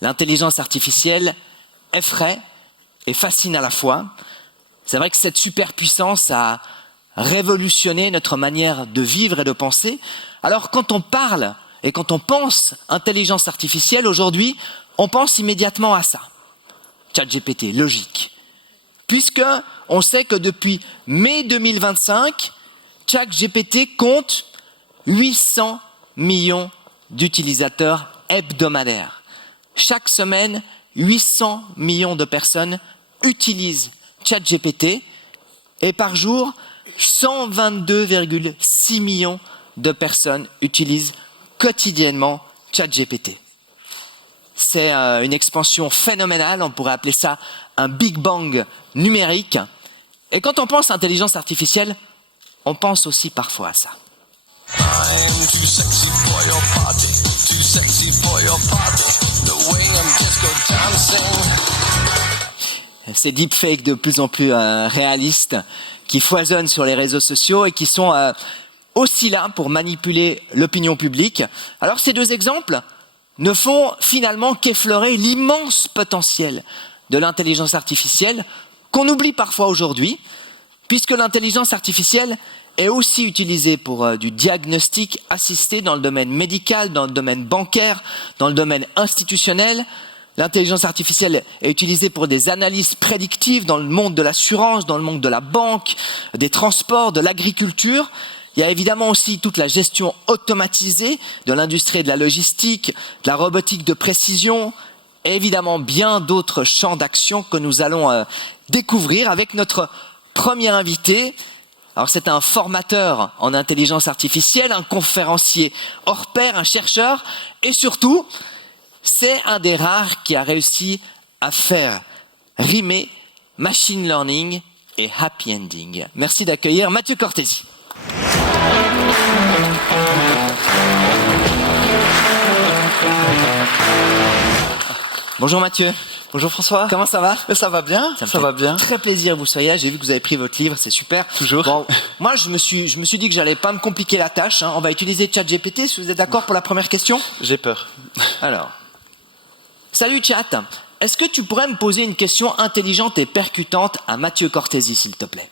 L'intelligence artificielle effraie et fascine à la fois. C'est vrai que cette superpuissance a révolutionné notre manière de vivre et de penser. Alors quand on parle et quand on pense intelligence artificielle aujourd'hui, on pense immédiatement à ça. ChatGPT, logique. Puisque on sait que depuis mai 2025, ChatGPT compte 800 millions d'utilisateurs hebdomadaires. Chaque semaine, 800 millions de personnes utilisent ChatGPT et par jour, 122,6 millions de personnes utilisent quotidiennement ChatGPT. C'est une expansion phénoménale, on pourrait appeler ça un Big Bang numérique. Et quand on pense à intelligence artificielle, on pense aussi parfois à ça. Ces deepfakes de plus en plus réalistes qui foisonnent sur les réseaux sociaux et qui sont aussi là pour manipuler l'opinion publique. Alors ces deux exemples ne font finalement qu'effleurer l'immense potentiel de l'intelligence artificielle qu'on oublie parfois aujourd'hui, puisque l'intelligence artificielle est aussi utilisée pour du diagnostic assisté dans le domaine médical, dans le domaine bancaire, dans le domaine institutionnel. L'intelligence artificielle est utilisée pour des analyses prédictives dans le monde de l'assurance, dans le monde de la banque, des transports, de l'agriculture. Il y a évidemment aussi toute la gestion automatisée de l'industrie de la logistique, de la robotique de précision, et évidemment bien d'autres champs d'action que nous allons découvrir avec notre premier invité. Alors c'est un formateur en intelligence artificielle, un conférencier hors pair, un chercheur, et surtout, c'est un des rares qui a réussi à faire rimer machine learning et happy ending. Merci d'accueillir Mathieu Cortési. Bonjour Mathieu. Bonjour François. Comment ça va? Ça va bien. Ça va bien. Très plaisir que vous soyez là. J'ai vu que vous avez pris votre livre, c'est super. Toujours. Bon, moi je me suis dit que j'allais pas me compliquer la tâche. On va utiliser ChatGPT. Si vous êtes d'accord pour la première question? J'ai peur. Alors, salut Chat. Est-ce que tu pourrais me poser une question intelligente et percutante à Mathieu Cortési, s'il te plaît?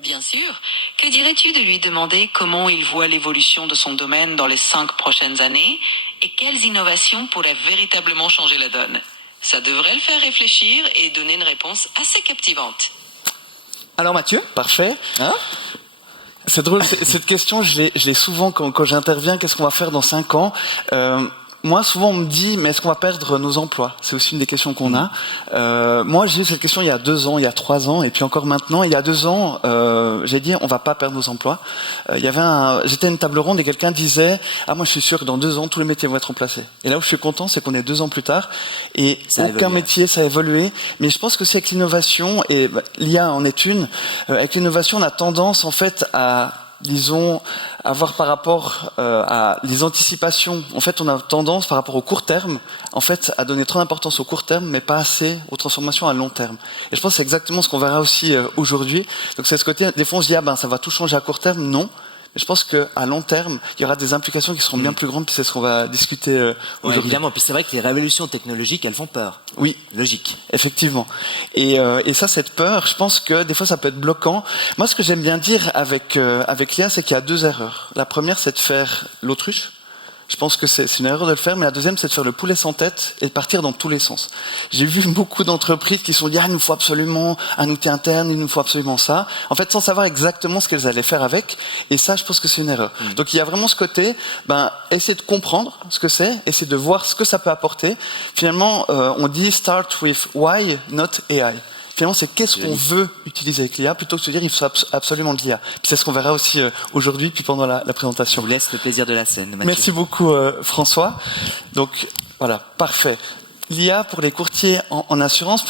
Bien sûr. Que dirais-tu de lui demander comment il voit l'évolution de son domaine dans les 5 prochaines années et quelles innovations pourraient véritablement changer la donne? Ça devrait le faire réfléchir et donner une réponse assez captivante. Alors Mathieu? Parfait. Hein? C'est drôle, cette question, je l'ai souvent quand j'interviens. Qu'est-ce qu'on va faire dans 5 ans? Moi, souvent, on me dit, mais est-ce qu'on va perdre nos emplois? C'est aussi une des questions qu'on a. Moi, j'ai eu cette question il y a 2 ans, il y a 3 ans, et puis encore maintenant. Il y a 2 ans, j'ai dit, on va pas perdre nos emplois. J'étais à une table ronde et quelqu'un disait, moi, je suis sûr que dans 2 ans, tous les métiers vont être remplacés. Et là où je suis content, c'est qu'on est 2 ans plus tard, et aucun métier, ça a évolué. Mais je pense que c'est avec l'innovation, et l'IA en est une, avec l'innovation, on a tendance, en fait, à disons, avoir par rapport à les anticipations. En fait, on a tendance, par rapport au court terme, en fait, à donner trop d'importance au court terme, mais pas assez aux transformations à long terme. Et je pense que c'est exactement ce qu'on verra aussi aujourd'hui. Donc c'est ce côté, des fois on se dit, ça va tout changer à court terme. Non. Mais je pense qu'à long terme, il y aura des implications qui seront bien plus grandes, puis c'est ce qu'on va discuter aujourd'hui. Évidemment, puis c'est vrai que les révolutions technologiques, elles font peur. Oui. Logique. Effectivement. Et ça, cette peur, je pense que des fois, ça peut être bloquant. Moi, ce que j'aime bien dire avec l'IA, c'est qu'il y a 2 erreurs. La première, c'est de faire l'autruche. Je pense que c'est une erreur de le faire, mais la deuxième, c'est de faire le poulet sans tête et de partir dans tous les sens. J'ai vu beaucoup d'entreprises qui se sont dit, il nous faut absolument un outil interne, il nous faut absolument ça. En fait, sans savoir exactement ce qu'elles allaient faire avec. Et ça, je pense que c'est une erreur. Donc, il y a vraiment ce côté, essayer de comprendre ce que c'est, essayer de voir ce que ça peut apporter. Finalement, on dit start with why, not AI. Finalement, c'est qu'est-ce qu'on veut utiliser avec l'IA, plutôt que de se dire il faut absolument de l'IA. Puis c'est ce qu'on verra aussi aujourd'hui, puis pendant la présentation. Je vous laisse le plaisir de la scène, Mathieu. Merci beaucoup, François. Donc, voilà, parfait. l'IA pour les courtiers en assurance.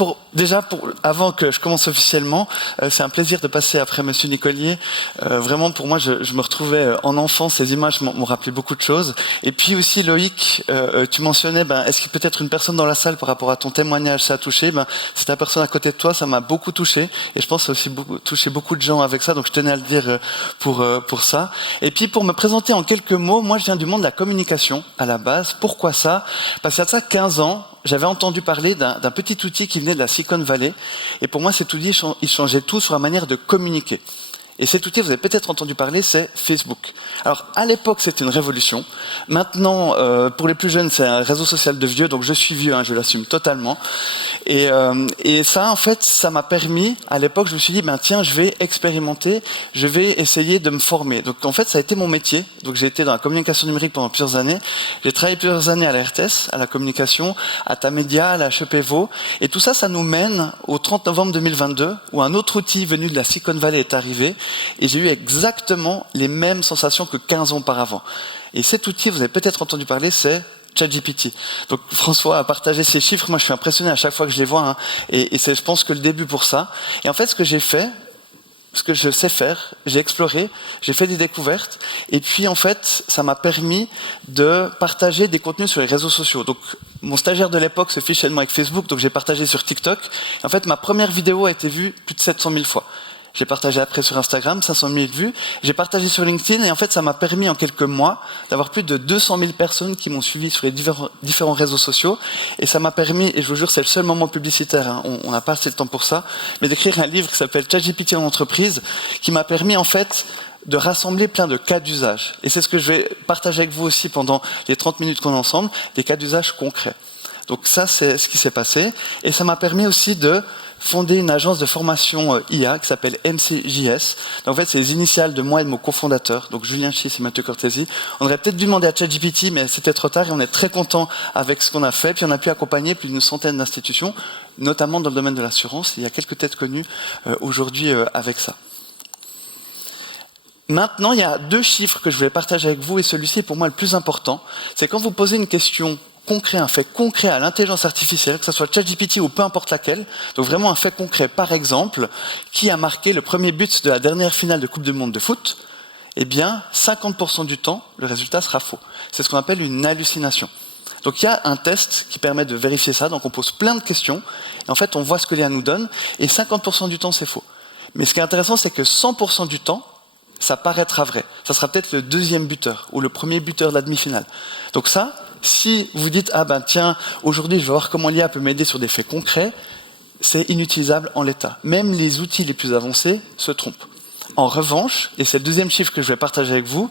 Avant que je commence officiellement, c'est un plaisir de passer après Monsieur Nicolier. Vraiment, pour moi, je me retrouvais en enfance. Ces images m'ont rappelé beaucoup de choses. Et puis aussi, Loïc, tu mentionnais, est-ce qu'il peut être une personne dans la salle par rapport à ton témoignage, ça a touché. C'est la personne à côté de toi, ça m'a beaucoup touché. Et je pense que ça a aussi touché beaucoup de gens avec ça. Donc, je tenais à le dire pour ça. Et puis, pour me présenter en quelques mots, moi, je viens du monde de la communication à la base. Pourquoi ça? Parce qu'il y a de ça 15 ans, j'avais entendu parler d'un petit outil qui venait de la Silicon Valley. Et pour moi, cet outil, il changeait tout sur la manière de communiquer. Et cet outil, vous avez peut-être entendu parler, c'est Facebook. Alors, à l'époque, c'était une révolution. Maintenant, pour les plus jeunes, c'est un réseau social de vieux, donc je suis vieux, je l'assume totalement. Et ça, en fait, ça m'a permis, à l'époque, je me suis dit, tiens, je vais expérimenter, je vais essayer de me former. Donc, en fait, ça a été mon métier. Donc, j'ai été dans la communication numérique pendant plusieurs années. J'ai travaillé plusieurs années à la RTS, à la communication, à Tamedia, à la HEP Vaud. Et tout ça, ça nous mène au 30 novembre 2022, où un autre outil venu de la Silicon Valley est arrivé. Et j'ai eu exactement les mêmes sensations que 15 ans auparavant. Et cet outil, vous avez peut-être entendu parler, c'est ChatGPT. Donc François a partagé ces chiffres, moi je suis impressionné à chaque fois que je les vois, et c'est, je pense, que le début pour ça. Et en fait, ce que j'ai fait, ce que je sais faire, j'ai exploré, j'ai fait des découvertes, et puis en fait, ça m'a permis de partager des contenus sur les réseaux sociaux. Donc mon stagiaire de l'époque se fichait de moi avec Facebook, donc j'ai partagé sur TikTok. Et en fait, ma première vidéo a été vue plus de 700 000 fois. J'ai partagé après sur Instagram, 500 000 vues. J'ai partagé sur LinkedIn et en fait, ça m'a permis en quelques mois d'avoir plus de 200 000 personnes qui m'ont suivi sur les différents réseaux sociaux. Et ça m'a permis, et je vous jure, c'est le seul moment publicitaire, on n'a pas assez de temps pour ça, mais d'écrire un livre qui s'appelle ChatGPT en entreprise, qui m'a permis en fait de rassembler plein de cas d'usage. Et c'est ce que je vais partager avec vous aussi pendant les 30 minutes qu'on est ensemble, des cas d'usage concrets. Donc ça, c'est ce qui s'est passé. Et ça m'a permis aussi de fondé une agence de formation IA qui s'appelle MCJS. Donc, en fait, c'est les initiales de moi et de mon cofondateur, donc Julien Schiss et Mathieu Cortési. On aurait peut-être dû demander à ChatGPT, mais c'était trop tard et on est très content avec ce qu'on a fait. Puis on a pu accompagner plus d'une centaine d'institutions, notamment dans le domaine de l'assurance. Il y a quelques têtes connues aujourd'hui avec ça. Maintenant, il y a 2 chiffres que je voulais partager avec vous et celui-ci est pour moi le plus important. C'est quand vous posez une question concret, un fait concret à l'intelligence artificielle, que ce soit ChatGPT ou peu importe laquelle, donc vraiment un fait concret. Par exemple, qui a marqué le premier but de la dernière finale de Coupe du Monde de foot? Eh bien, 50% du temps, le résultat sera faux. C'est ce qu'on appelle une hallucination. Donc il y a un test qui permet de vérifier ça, donc on pose plein de questions, et en fait on voit ce que l'IA nous donne, et 50% du temps c'est faux. Mais ce qui est intéressant, c'est que 100% du temps, ça paraîtra vrai. Ça sera peut-être le deuxième buteur, ou le premier buteur de la demi-finale. Donc ça, si vous dites, tiens, aujourd'hui je vais voir comment l'IA peut m'aider sur des faits concrets, c'est inutilisable en l'état. Même les outils les plus avancés se trompent. En revanche, et c'est le deuxième chiffre que je vais partager avec vous,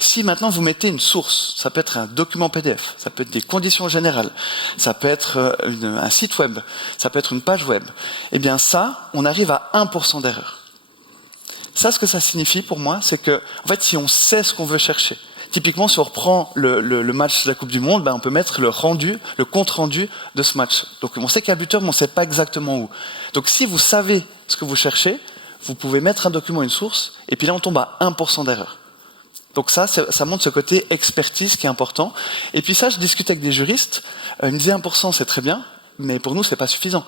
si maintenant vous mettez une source, ça peut être un document PDF, ça peut être des conditions générales, ça peut être un site web, ça peut être une page web, eh bien ça, on arrive à 1% d'erreur. Ça, ce que ça signifie pour moi, c'est que, en fait, si on sait ce qu'on veut chercher, typiquement, si on reprend le match de la Coupe du Monde, on peut mettre le compte rendu de ce match. Donc, on sait qu'il y a un buteur, mais on ne sait pas exactement où. Donc, si vous savez ce que vous cherchez, vous pouvez mettre un document, une source, et puis là, on tombe à 1% d'erreur. Donc ça montre ce côté expertise qui est important. Et puis ça, je discute avec des juristes, ils me disaient 1%, c'est très bien, mais pour nous, c'est pas suffisant.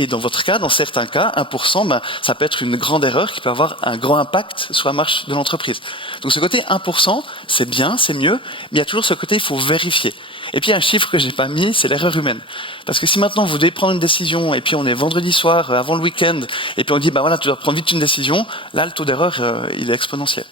Et dans votre cas, dans certains cas, 1%, ça peut être une grande erreur qui peut avoir un grand impact sur la marche de l'entreprise. Donc ce côté 1%, c'est bien, c'est mieux, mais il y a toujours ce côté, il faut vérifier. Et puis un chiffre que j'ai pas mis, c'est l'erreur humaine. Parce que si maintenant vous devez prendre une décision, et puis on est vendredi soir, avant le week-end, et puis on dit, voilà, tu dois prendre vite une décision, là, le taux d'erreur, il est exponentiel.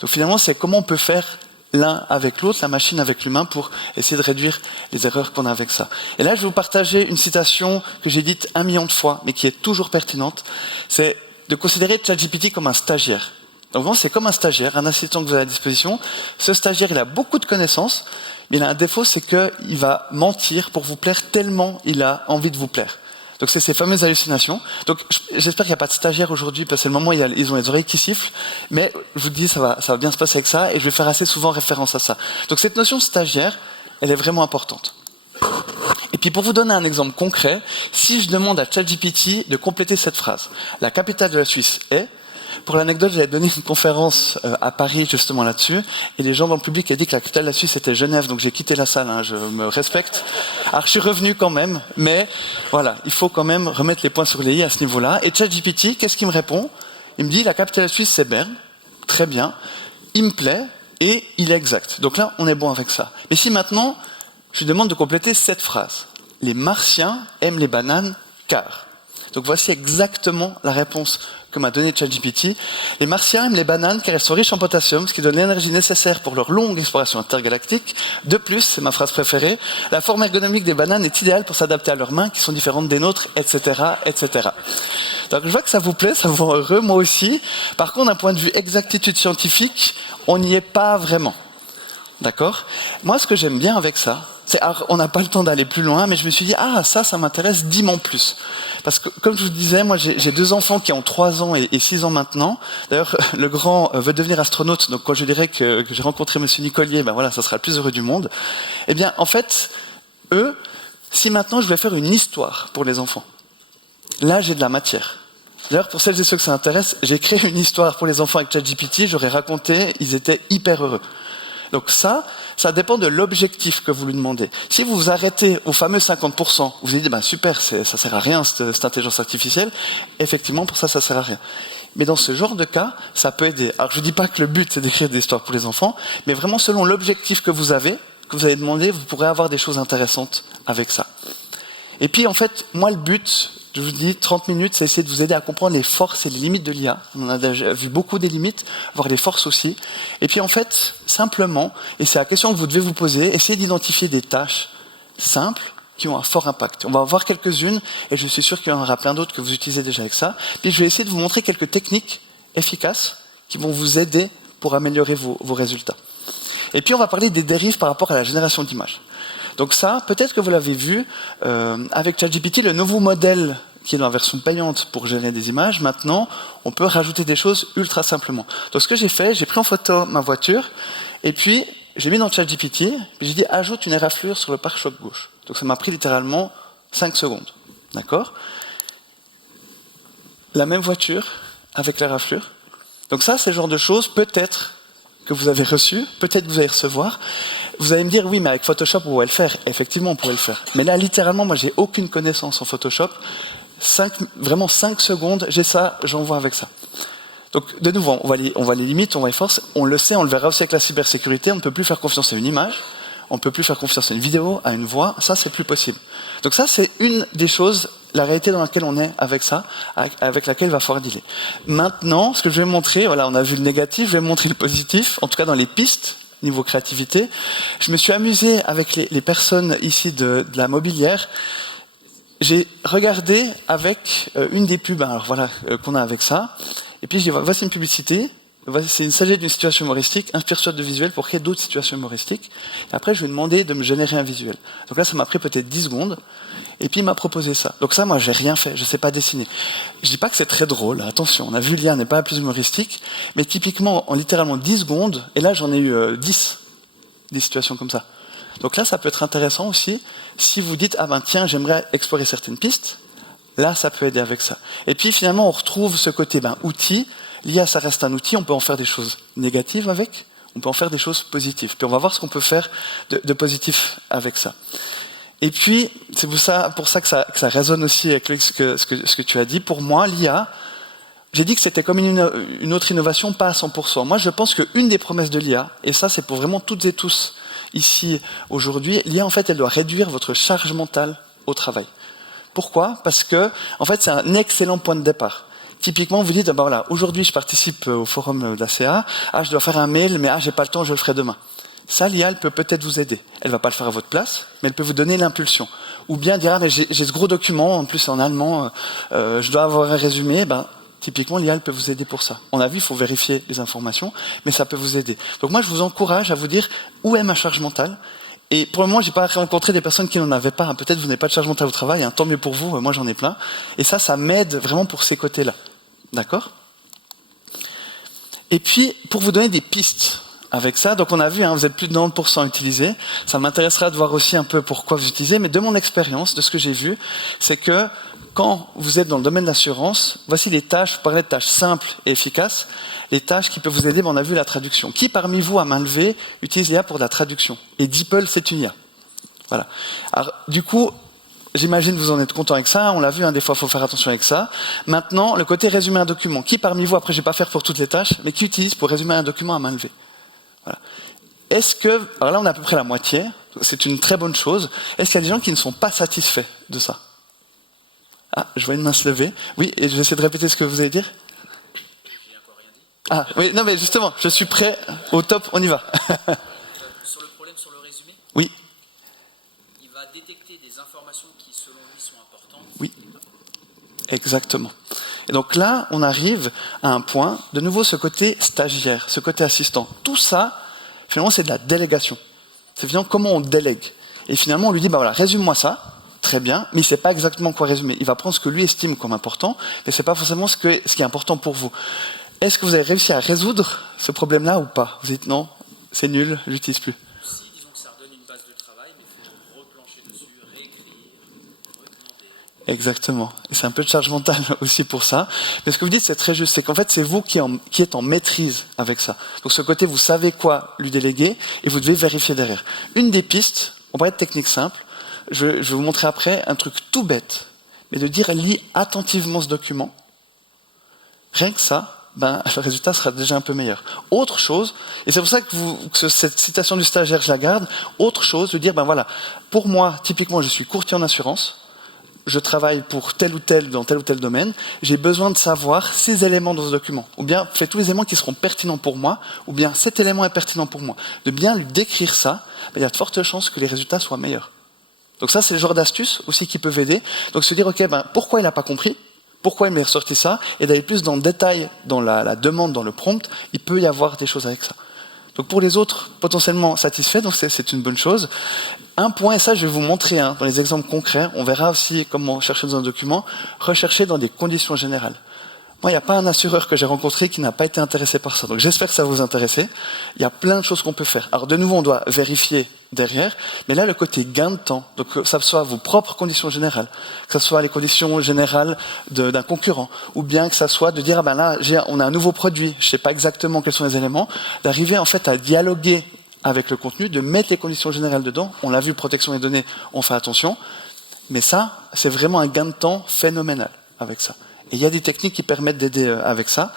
Donc finalement, c'est comment on peut faire l'un avec l'autre, la machine avec l'humain, pour essayer de réduire les erreurs qu'on a avec ça. Et là, je vais vous partager une citation que j'ai dite 1 million de fois, mais qui est toujours pertinente. C'est de considérer ChatGPT comme un stagiaire. Donc vraiment, c'est comme un stagiaire, un assistant que vous avez à disposition. Ce stagiaire, il a beaucoup de connaissances, mais il a un défaut, c'est qu'il va mentir pour vous plaire tellement il a envie de vous plaire. Donc c'est ces fameuses hallucinations. Donc j'espère qu'il n'y a pas de stagiaires aujourd'hui, parce que c'est le moment où ils ont les oreilles qui sifflent, mais je vous dis, ça va bien se passer avec ça, et je vais faire assez souvent référence à ça. Donc cette notion de stagiaire, elle est vraiment importante. Et puis pour vous donner un exemple concret, si je demande à ChatGPT de compléter cette phrase, la capitale de la Suisse est, Pour l'anecdote, j'avais donné une conférence à Paris justement là-dessus, et les gens dans le public ont dit que la capitale de la Suisse était Genève, donc j'ai quitté la salle, je me respecte. Alors je suis revenu quand même, mais voilà, il faut quand même remettre les points sur les i à ce niveau-là. Et ChatGPT, qu'est-ce qu'il me répond? Il me dit, la capitale de la Suisse, c'est Berne, très bien, il me plaît, et il est exact. Donc là, on est bon avec ça. Mais si maintenant, je lui demande de compléter cette phrase. Les Martiens aiment les bananes car. Donc voici exactement la réponse que m'a donnée ChatGPT. Les Martiens aiment les bananes car elles sont riches en potassium, ce qui donne l'énergie nécessaire pour leur longue exploration intergalactique. De plus, c'est ma phrase préférée, la forme ergonomique des bananes est idéale pour s'adapter à leurs mains qui sont différentes des nôtres, etc., etc. Donc je vois que ça vous plaît, ça vous rend heureux, moi aussi. Par contre, d'un point de vue exactitude scientifique, on n'y est pas vraiment. D'accord? Moi, ce que j'aime bien avec ça, on n'a pas le temps d'aller plus loin, mais je me suis dit, ça m'intéresse, dis-moi en plus. Parce que, comme je vous disais, moi, j'ai 2 enfants qui ont 3 ans et 6 ans maintenant. D'ailleurs, le grand veut devenir astronaute, donc quand je dirais que j'ai rencontré monsieur Nicolier, ça sera le plus heureux du monde. Eh bien, en fait, eux, si maintenant je voulais faire une histoire pour les enfants, là, j'ai de la matière. D'ailleurs, pour celles et ceux que ça intéresse, j'ai créé une histoire pour les enfants avec ChatGPT, j'aurais raconté, ils étaient hyper heureux. Donc ça dépend de l'objectif que vous lui demandez. Si vous vous arrêtez au fameux 50%, vous vous dites, super, ça sert à rien cette intelligence artificielle, effectivement, pour ça sert à rien. Mais dans ce genre de cas, ça peut aider. Alors je dis pas que le but c'est d'écrire des histoires pour les enfants, mais vraiment selon l'objectif que vous avez demandé, vous pourrez avoir des choses intéressantes avec ça. Et puis en fait, moi le but, je vous dis 30 minutes, c'est essayer de vous aider à comprendre les forces et les limites de l'IA. On en a déjà vu beaucoup des limites, voire les forces aussi. Et puis en fait, simplement, et c'est la question que vous devez vous poser, essayez d'identifier des tâches simples qui ont un fort impact. On va en voir quelques-unes, et je suis sûr qu'il y en aura plein d'autres que vous utilisez déjà avec ça. Puis je vais essayer de vous montrer quelques techniques efficaces qui vont vous aider pour améliorer vos résultats. Et puis on va parler des dérives par rapport à la génération d'images. Donc ça, peut-être que vous l'avez vu, avec ChatGPT, le nouveau modèle qui est dans la version payante pour générer des images, maintenant, on peut rajouter des choses ultra simplement. Donc ce que j'ai fait, j'ai pris en photo ma voiture, et puis j'ai mis dans ChatGPT, puis j'ai dit ajoute une éraflure sur le pare-choc gauche. Donc ça m'a pris littéralement 5 secondes. D'accord? La même voiture, avec l'éraflure. Donc ça, c'est le genre de choses, peut-être, que vous avez reçu, peut-être que vous allez recevoir. Vous allez me dire, oui, mais avec Photoshop, on pourrait le faire. Effectivement, on pourrait le faire. Mais là, littéralement, moi, j'ai aucune connaissance en Photoshop. Vraiment 5 secondes, j'ai ça, j'envoie avec ça. Donc, de nouveau, on voit les limites, on voit les forces. On le sait, on le verra aussi avec la cybersécurité. On ne peut plus faire confiance à une image. On ne peut plus faire confiance à une vidéo, à une voix. Ça, c'est plus possible. Donc ça, c'est une des choses, la réalité dans laquelle on est avec ça, avec laquelle il va falloir dealer. Maintenant, ce que je vais montrer, voilà, on a vu le négatif, je vais montrer le positif, en tout cas dans les pistes, niveau créativité. Je me suis amusé avec les personnes ici de la mobilière. J'ai regardé avec une des pubs, qu'on a avec ça. Et puis je dis, voici une publicité. Il s'agit d'une situation humoristique, inspire-toi de visuels pour créer d'autres situations humoristiques. Et après, je lui ai demandé de me générer un visuel. Donc là, ça m'a pris peut-être 10 secondes. Et puis, il m'a proposé ça. Donc ça, moi, j'ai rien fait. Je sais pas dessiner. Je dis pas que c'est très drôle. Attention, on a vu l'IA n'est pas la plus humoristique. Mais typiquement, en littéralement 10 secondes, et là, j'en ai eu 10, des situations comme ça. Donc là, ça peut être intéressant aussi. Si vous dites, tiens, j'aimerais explorer certaines pistes. Là, ça peut aider avec ça. Et puis, finalement, on retrouve ce côté, outil. L'IA, ça reste un outil, on peut en faire des choses négatives avec, on peut en faire des choses positives. Puis on va voir ce qu'on peut faire de positif avec ça. Et puis, c'est pour ça que ça résonne aussi avec ce que tu as dit. Pour moi, l'IA, j'ai dit que c'était comme une autre innovation, pas à 100%. Moi, je pense qu'une des promesses de l'IA, et ça c'est pour vraiment toutes et tous ici aujourd'hui, l'IA, en fait, elle doit réduire votre charge mentale au travail. Pourquoi? Parce que, en fait, c'est un excellent point de départ. Typiquement, vous dites, aujourd'hui, je participe au forum de la CA, je dois faire un mail, mais j'ai pas le temps, je le ferai demain. Ça, l'IA, elle peut peut-être vous aider. Elle va pas le faire à votre place, mais elle peut vous donner l'impulsion. Ou bien dire, mais j'ai ce gros document, en plus en allemand, je dois avoir un résumé, typiquement, l'IA, elle peut vous aider pour ça. On a vu, il faut vérifier les informations, mais ça peut vous aider. Donc moi, je vous encourage à vous dire, où est ma charge mentale? Et pour le moment, j'ai pas rencontré des personnes qui n'en avaient pas. Peut-être vous n'avez pas de charge mentale au travail, tant mieux pour vous, moi j'en ai plein. Et ça m'aide vraiment pour ces côtés-là. D'accord? Et puis, pour vous donner des pistes, avec ça. Donc on a vu, vous êtes plus de 90% utilisés. Ça m'intéressera de voir aussi un peu pourquoi vous utilisez. Mais de mon expérience, de ce que j'ai vu, c'est que quand vous êtes dans le domaine de l'assurance, voici les tâches, vous parlez de tâches simples et efficaces, les tâches qui peuvent vous aider, on a vu la traduction. Qui parmi vous, à main levée, utilise l'IA pour la traduction? Et DeepL, c'est une IA. Voilà. Alors, du coup, j'imagine que vous en êtes content avec ça, on l'a vu, des fois il faut faire attention avec ça. Maintenant, le côté résumer un document. Qui parmi vous, après je ne vais pas faire pour toutes les tâches, mais qui utilise pour résumer un document à main levée? Voilà. Alors là on a à peu près la moitié, c'est une très bonne chose. Est-ce qu'il y a des gens qui ne sont pas satisfaits de ça? Ah, je vois une main se lever. Oui, et je vais essayer de répéter ce que vous allez dire. Ah, oui, non mais justement, je suis prêt, au top, on y va. Sur le problème sur le résumé, Oui. il va détecter des informations qui, selon lui, sont importantes. Oui, exactement. Et donc là, on arrive à un point, de nouveau ce côté stagiaire, ce côté assistant. Tout ça, finalement, c'est de la délégation. C'est finalement comment on délègue. Et finalement, on lui dit, voilà, résume-moi ça. Très bien, mais il ne sait pas exactement quoi résumer. Il va prendre ce que lui estime comme important, mais ce n'est pas forcément ce qui est important pour vous. Est-ce que vous avez réussi à résoudre ce problème-là ou pas? Vous dites non, c'est nul, je l'utilise plus. Si, disons que ça redonne une base de travail, mais il faut replancher dessus, réécrire, recommander. Exactement. Et c'est un peu de charge mentale aussi pour ça. Mais ce que vous dites, c'est très juste. C'est qu'en fait, c'est vous qui êtes en maîtrise avec ça. Donc, ce côté, vous savez quoi lui déléguer et vous devez vérifier derrière. Une des pistes, on va être technique simple. Je vais vous montrer après un truc tout bête, mais de dire lis attentivement ce document. Rien que ça, le résultat sera déjà un peu meilleur. Autre chose, et c'est pour ça que cette citation du stagiaire, je la garde. Autre chose, de dire voilà, pour moi, typiquement, je suis courtier en assurance. Je travaille pour tel ou tel dans tel ou tel domaine, j'ai besoin de savoir ces éléments dans ce document. Ou bien, fais tous les éléments qui seront pertinents pour moi, ou bien cet élément est pertinent pour moi. De bien lui décrire ça, il y a de fortes chances que les résultats soient meilleurs. Donc ça, c'est le genre d'astuce aussi qui peuvent aider. Donc se dire, ok, pourquoi il n'a pas compris? Pourquoi il m'est ressorti ça? Et d'aller plus dans le détail, dans la demande, dans le prompt, il peut y avoir des choses avec ça. Donc pour les autres, potentiellement satisfaits, donc c'est une bonne chose. Un point, et ça je vais vous montrer dans les exemples concrets, on verra aussi comment chercher dans un document, rechercher dans des conditions générales. Moi, il n'y a pas un assureur que j'ai rencontré qui n'a pas été intéressé par ça. Donc j'espère que ça va vous intéresser. Il y a plein de choses qu'on peut faire. Alors de nouveau, on doit vérifier derrière, mais là, le côté gain de temps, donc que ça soit vos propres conditions générales, que ce soit les conditions générales d'un concurrent, ou bien que ça soit de dire, là, on a un nouveau produit, je ne sais pas exactement quels sont les éléments, d'arriver en fait à dialoguer avec le contenu, de mettre les conditions générales dedans. On l'a vu, protection des données, on fait attention, mais ça, c'est vraiment un gain de temps phénoménal avec ça. Et il y a des techniques qui permettent d'aider avec ça.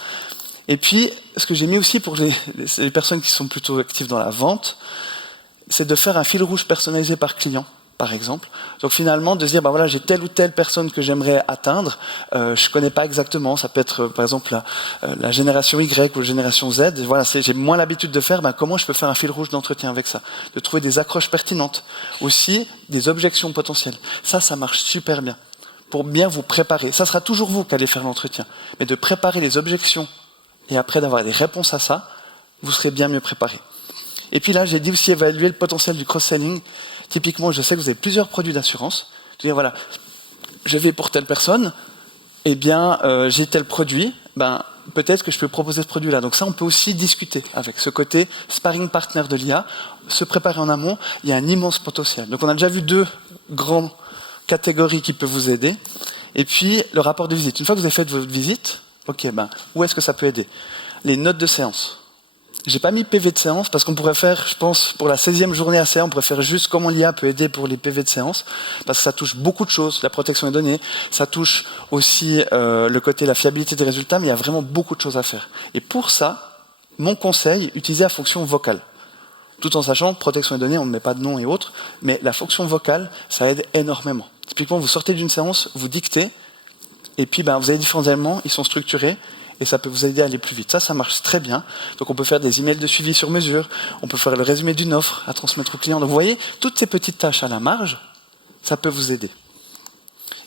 Et puis, ce que j'ai mis aussi pour les personnes qui sont plutôt actives dans la vente, c'est de faire un fil rouge personnalisé par client, par exemple. Donc finalement, de se dire, voilà, j'ai telle ou telle personne que j'aimerais atteindre, je connais pas exactement, ça peut être par exemple la génération Y ou la génération Z, et voilà, j'ai moins l'habitude de faire, comment je peux faire un fil rouge d'entretien avec ça? De trouver des accroches pertinentes, aussi des objections potentielles. Ça marche super bien. Pour bien vous préparer. Ça sera toujours vous qui allez faire l'entretien. Mais de préparer les objections et après d'avoir des réponses à ça, vous serez bien mieux préparé. Et puis là, j'ai dit aussi évaluer le potentiel du cross-selling. Typiquement, je sais que vous avez plusieurs produits d'assurance. Je dire, voilà, je vais pour telle personne, j'ai tel produit, peut-être que je peux proposer ce produit-là. Donc ça, on peut aussi discuter avec ce côté sparring partner de l'IA, se préparer en amont, il y a un immense potentiel. Donc on a déjà vu 2 grands catégories qui peuvent vous aider. Et puis, le rapport de visite. Une fois que vous avez fait votre visite, où est-ce que ça peut aider? Les notes de séance. J'ai pas mis PV de séance parce qu'on pourrait faire, je pense, pour la 16e journée à CA, on pourrait faire juste comment l'IA peut aider pour les PV de séance, parce que ça touche beaucoup de choses, la protection des données, ça touche aussi le côté la fiabilité des résultats, mais il y a vraiment beaucoup de choses à faire. Et pour ça, mon conseil, utilisez la fonction vocale. Tout en sachant, protection des données, on ne met pas de nom et autres, mais la fonction vocale, ça aide énormément. Typiquement, vous sortez d'une séance, vous dictez, et puis vous avez différents éléments, ils sont structurés, et ça peut vous aider à aller plus vite. Ça marche très bien. Donc on peut faire des emails de suivi sur mesure, on peut faire le résumé d'une offre à transmettre au client. Donc vous voyez, toutes ces petites tâches à la marge, ça peut vous aider.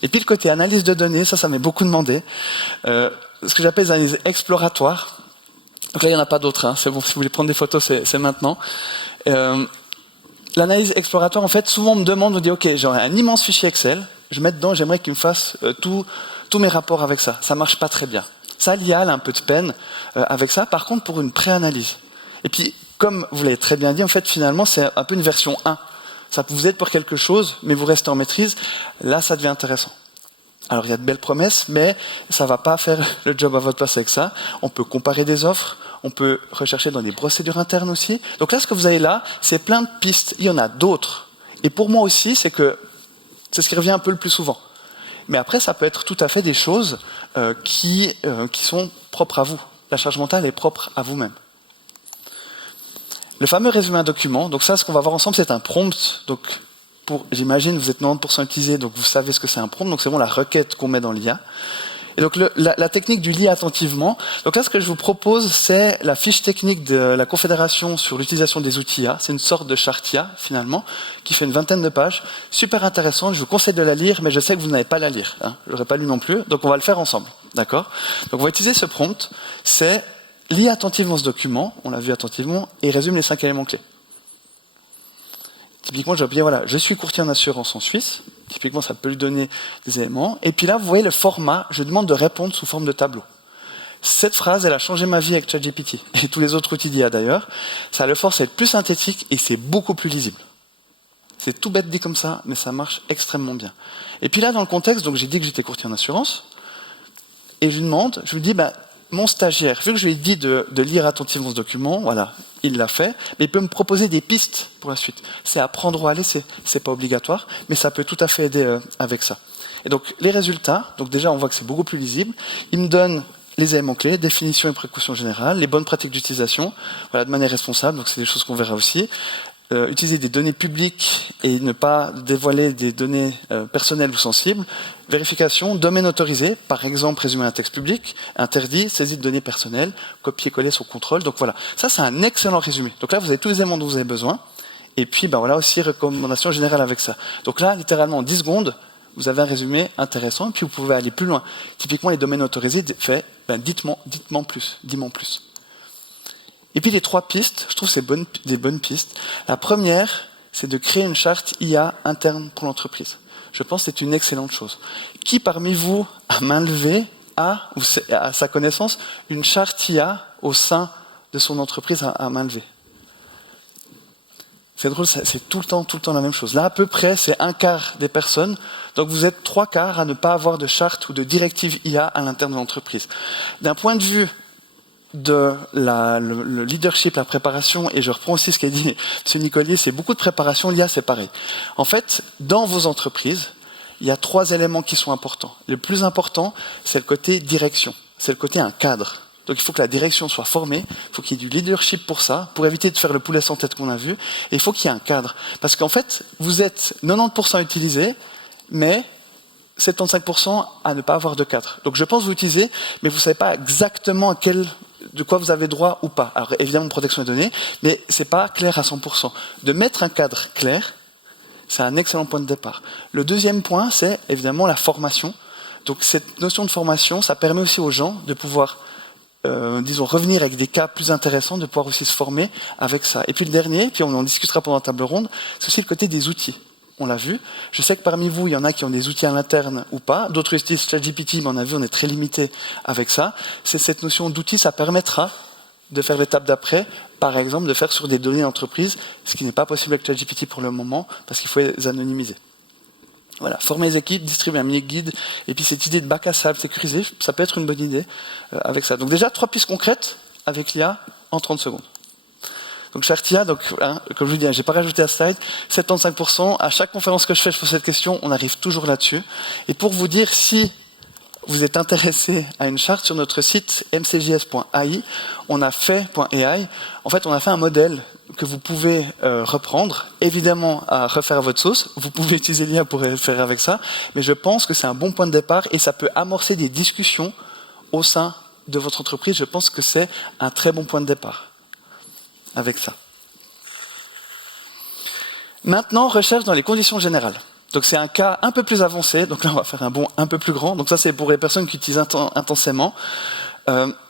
Et puis le côté analyse de données, ça m'est beaucoup demandé. Ce que j'appelle les analyses exploratoires. Donc là, il n'y en a pas d'autres. C'est bon, si vous voulez prendre des photos, c'est maintenant. L'analyse exploratoire, en fait, souvent on me demande, on me dit, ok, j'aurai un immense fichier Excel, je mets dedans, j'aimerais qu'il me fasse tous mes rapports avec ça. Ça marche pas très bien. Ça, l'IA a un peu de peine avec ça. Par contre, pour une pré-analyse. Et puis, comme vous l'avez très bien dit, en fait, finalement, c'est un peu une version 1. Ça vous aide pour quelque chose, mais vous restez en maîtrise. Là, ça devient intéressant. Alors, il y a de belles promesses, mais ça va pas faire le job à votre place avec ça. On peut comparer des offres, on peut rechercher dans des procédures internes aussi. Donc là, ce que vous avez là, c'est plein de pistes. Il y en a d'autres. Et pour moi aussi, c'est ce qui revient un peu le plus souvent. Mais après, ça peut être tout à fait des choses qui sont propres à vous. La charge mentale est propre à vous-même. Le fameux résumé d'un document, donc ça, ce qu'on va voir ensemble, c'est un prompt. Donc, j'imagine, vous êtes 90% utilisé, donc vous savez ce que c'est un prompt. Donc, c'est vraiment la requête qu'on met dans l'IA. Et donc, la technique du lis attentivement. Donc là, ce que je vous propose, c'est la fiche technique de la Confédération sur l'utilisation des outils IA. C'est une sorte de charte IA, finalement, qui fait une 20aine de pages. Super intéressante. Je vous conseille de la lire, mais je sais que vous n'allez pas la lire. Hein. Je l'aurais pas lu non plus. Donc, on va le faire ensemble. D'accord? Donc, on va utiliser ce prompt. C'est lis attentivement ce document. On l'a vu attentivement. Et résume les 5 éléments clés. Typiquement, j'ai oublié, voilà, je suis courtier en assurance en Suisse. Typiquement, ça peut lui donner des éléments. Et puis là, vous voyez le format, je demande de répondre sous forme de tableau. Cette phrase, elle a changé ma vie avec ChatGPT et tous les autres outils d'IA d'ailleurs. Ça le force à être plus synthétique et c'est beaucoup plus lisible. C'est tout bête dit comme ça, mais ça marche extrêmement bien. Et puis là, dans le contexte, donc j'ai dit que j'étais courtier en assurance. Et je lui dis, mon stagiaire, vu que je lui ai dit de lire attentivement ce document, voilà, il l'a fait, mais il peut me proposer des pistes pour la suite. C'est à prendre ou à laisser, c'est pas obligatoire, mais ça peut tout à fait aider avec ça. Et donc, les résultats, donc déjà, on voit que c'est beaucoup plus lisible. Il me donne les éléments clés, définition et précautions générales, les bonnes pratiques d'utilisation, voilà, de manière responsable, donc c'est des choses qu'on verra aussi. Utiliser des données publiques et ne pas dévoiler des données personnelles ou sensibles. Vérification, domaine autorisé, par exemple résumer un texte public, interdit, saisie de données personnelles, copier-coller sous contrôle. Donc voilà, ça c'est un excellent résumé. Donc là vous avez tous les éléments dont vous avez besoin. Et puis voilà aussi recommandation générale avec ça. Donc là littéralement en 10 secondes, vous avez un résumé intéressant et puis vous pouvez aller plus loin. Typiquement les domaines autorisés, dites-moi plus, dis-moi plus. Et puis les 3 pistes, je trouve que c'est des bonnes pistes. La première, c'est de créer une charte IA interne pour l'entreprise. Je pense que c'est une excellente chose. Qui parmi vous, à main levée, a, à sa connaissance, une charte IA au sein de son entreprise à main levée? C'est drôle, c'est tout le temps la même chose. Là, à peu près, c'est 1/4 des personnes. Donc vous êtes 3/4 à ne pas avoir de charte ou de directive IA à l'interne de l'entreprise. D'un point de vue de le leadership, la préparation, et je reprends aussi ce qu'a dit M. Nicolier, c'est beaucoup de préparation, l'IA c'est pareil. En fait, dans vos entreprises, il y a 3 éléments qui sont importants. Le plus important, c'est le côté direction, c'est le côté un cadre. Donc il faut que la direction soit formée, il faut qu'il y ait du leadership pour ça, pour éviter de faire le poulet sans tête qu'on a vu, et il faut qu'il y ait un cadre. Parce qu'en fait, vous êtes 90% utilisé, mais 75% à ne pas avoir de cadre. Donc je pense vous utilisez, mais vous ne savez pas exactement de quoi vous avez droit ou pas. Alors évidemment, protection des données, mais c'est pas clair à 100%. De mettre un cadre clair, c'est un excellent point de départ. Le deuxième point, c'est évidemment la formation. Donc cette notion de formation, ça permet aussi aux gens de pouvoir, revenir avec des cas plus intéressants, de pouvoir aussi se former avec ça. Et puis le dernier, puis on en discutera pendant la table ronde, c'est aussi le côté des outils. On l'a vu. Je sais que parmi vous, il y en a qui ont des outils à l'interne ou pas. D'autres utilisent ChatGPT, mais on a vu, on est très limité avec ça. C'est cette notion d'outil, ça permettra de faire l'étape d'après, par exemple, de faire sur des données d'entreprise, ce qui n'est pas possible avec ChatGPT pour le moment, parce qu'il faut les anonymiser. Voilà, former les équipes, distribuer un mini-guide, et puis cette idée de bac à sable sécurisé, ça peut être une bonne idée avec ça. Donc déjà, 3 pistes concrètes avec l'IA en 30 secondes. Donc charte IA, comme je vous dis, j'ai pas rajouté à slide, 75%. À chaque conférence que je fais, je pose cette question, on arrive toujours là-dessus. Et pour vous dire, si vous êtes intéressé à une charte sur notre site mcjs.ai, on a fait un modèle que vous pouvez reprendre, évidemment à refaire à votre sauce. Vous pouvez utiliser l'IA pour faire avec ça, mais je pense que c'est un bon point de départ et ça peut amorcer des discussions au sein de votre entreprise. Je pense que c'est un très bon point de départ avec ça. Maintenant, recherche dans les conditions générales. Donc c'est un cas un peu plus avancé, donc là on va faire un bond un peu plus grand, donc ça c'est pour les personnes qui utilisent intensément.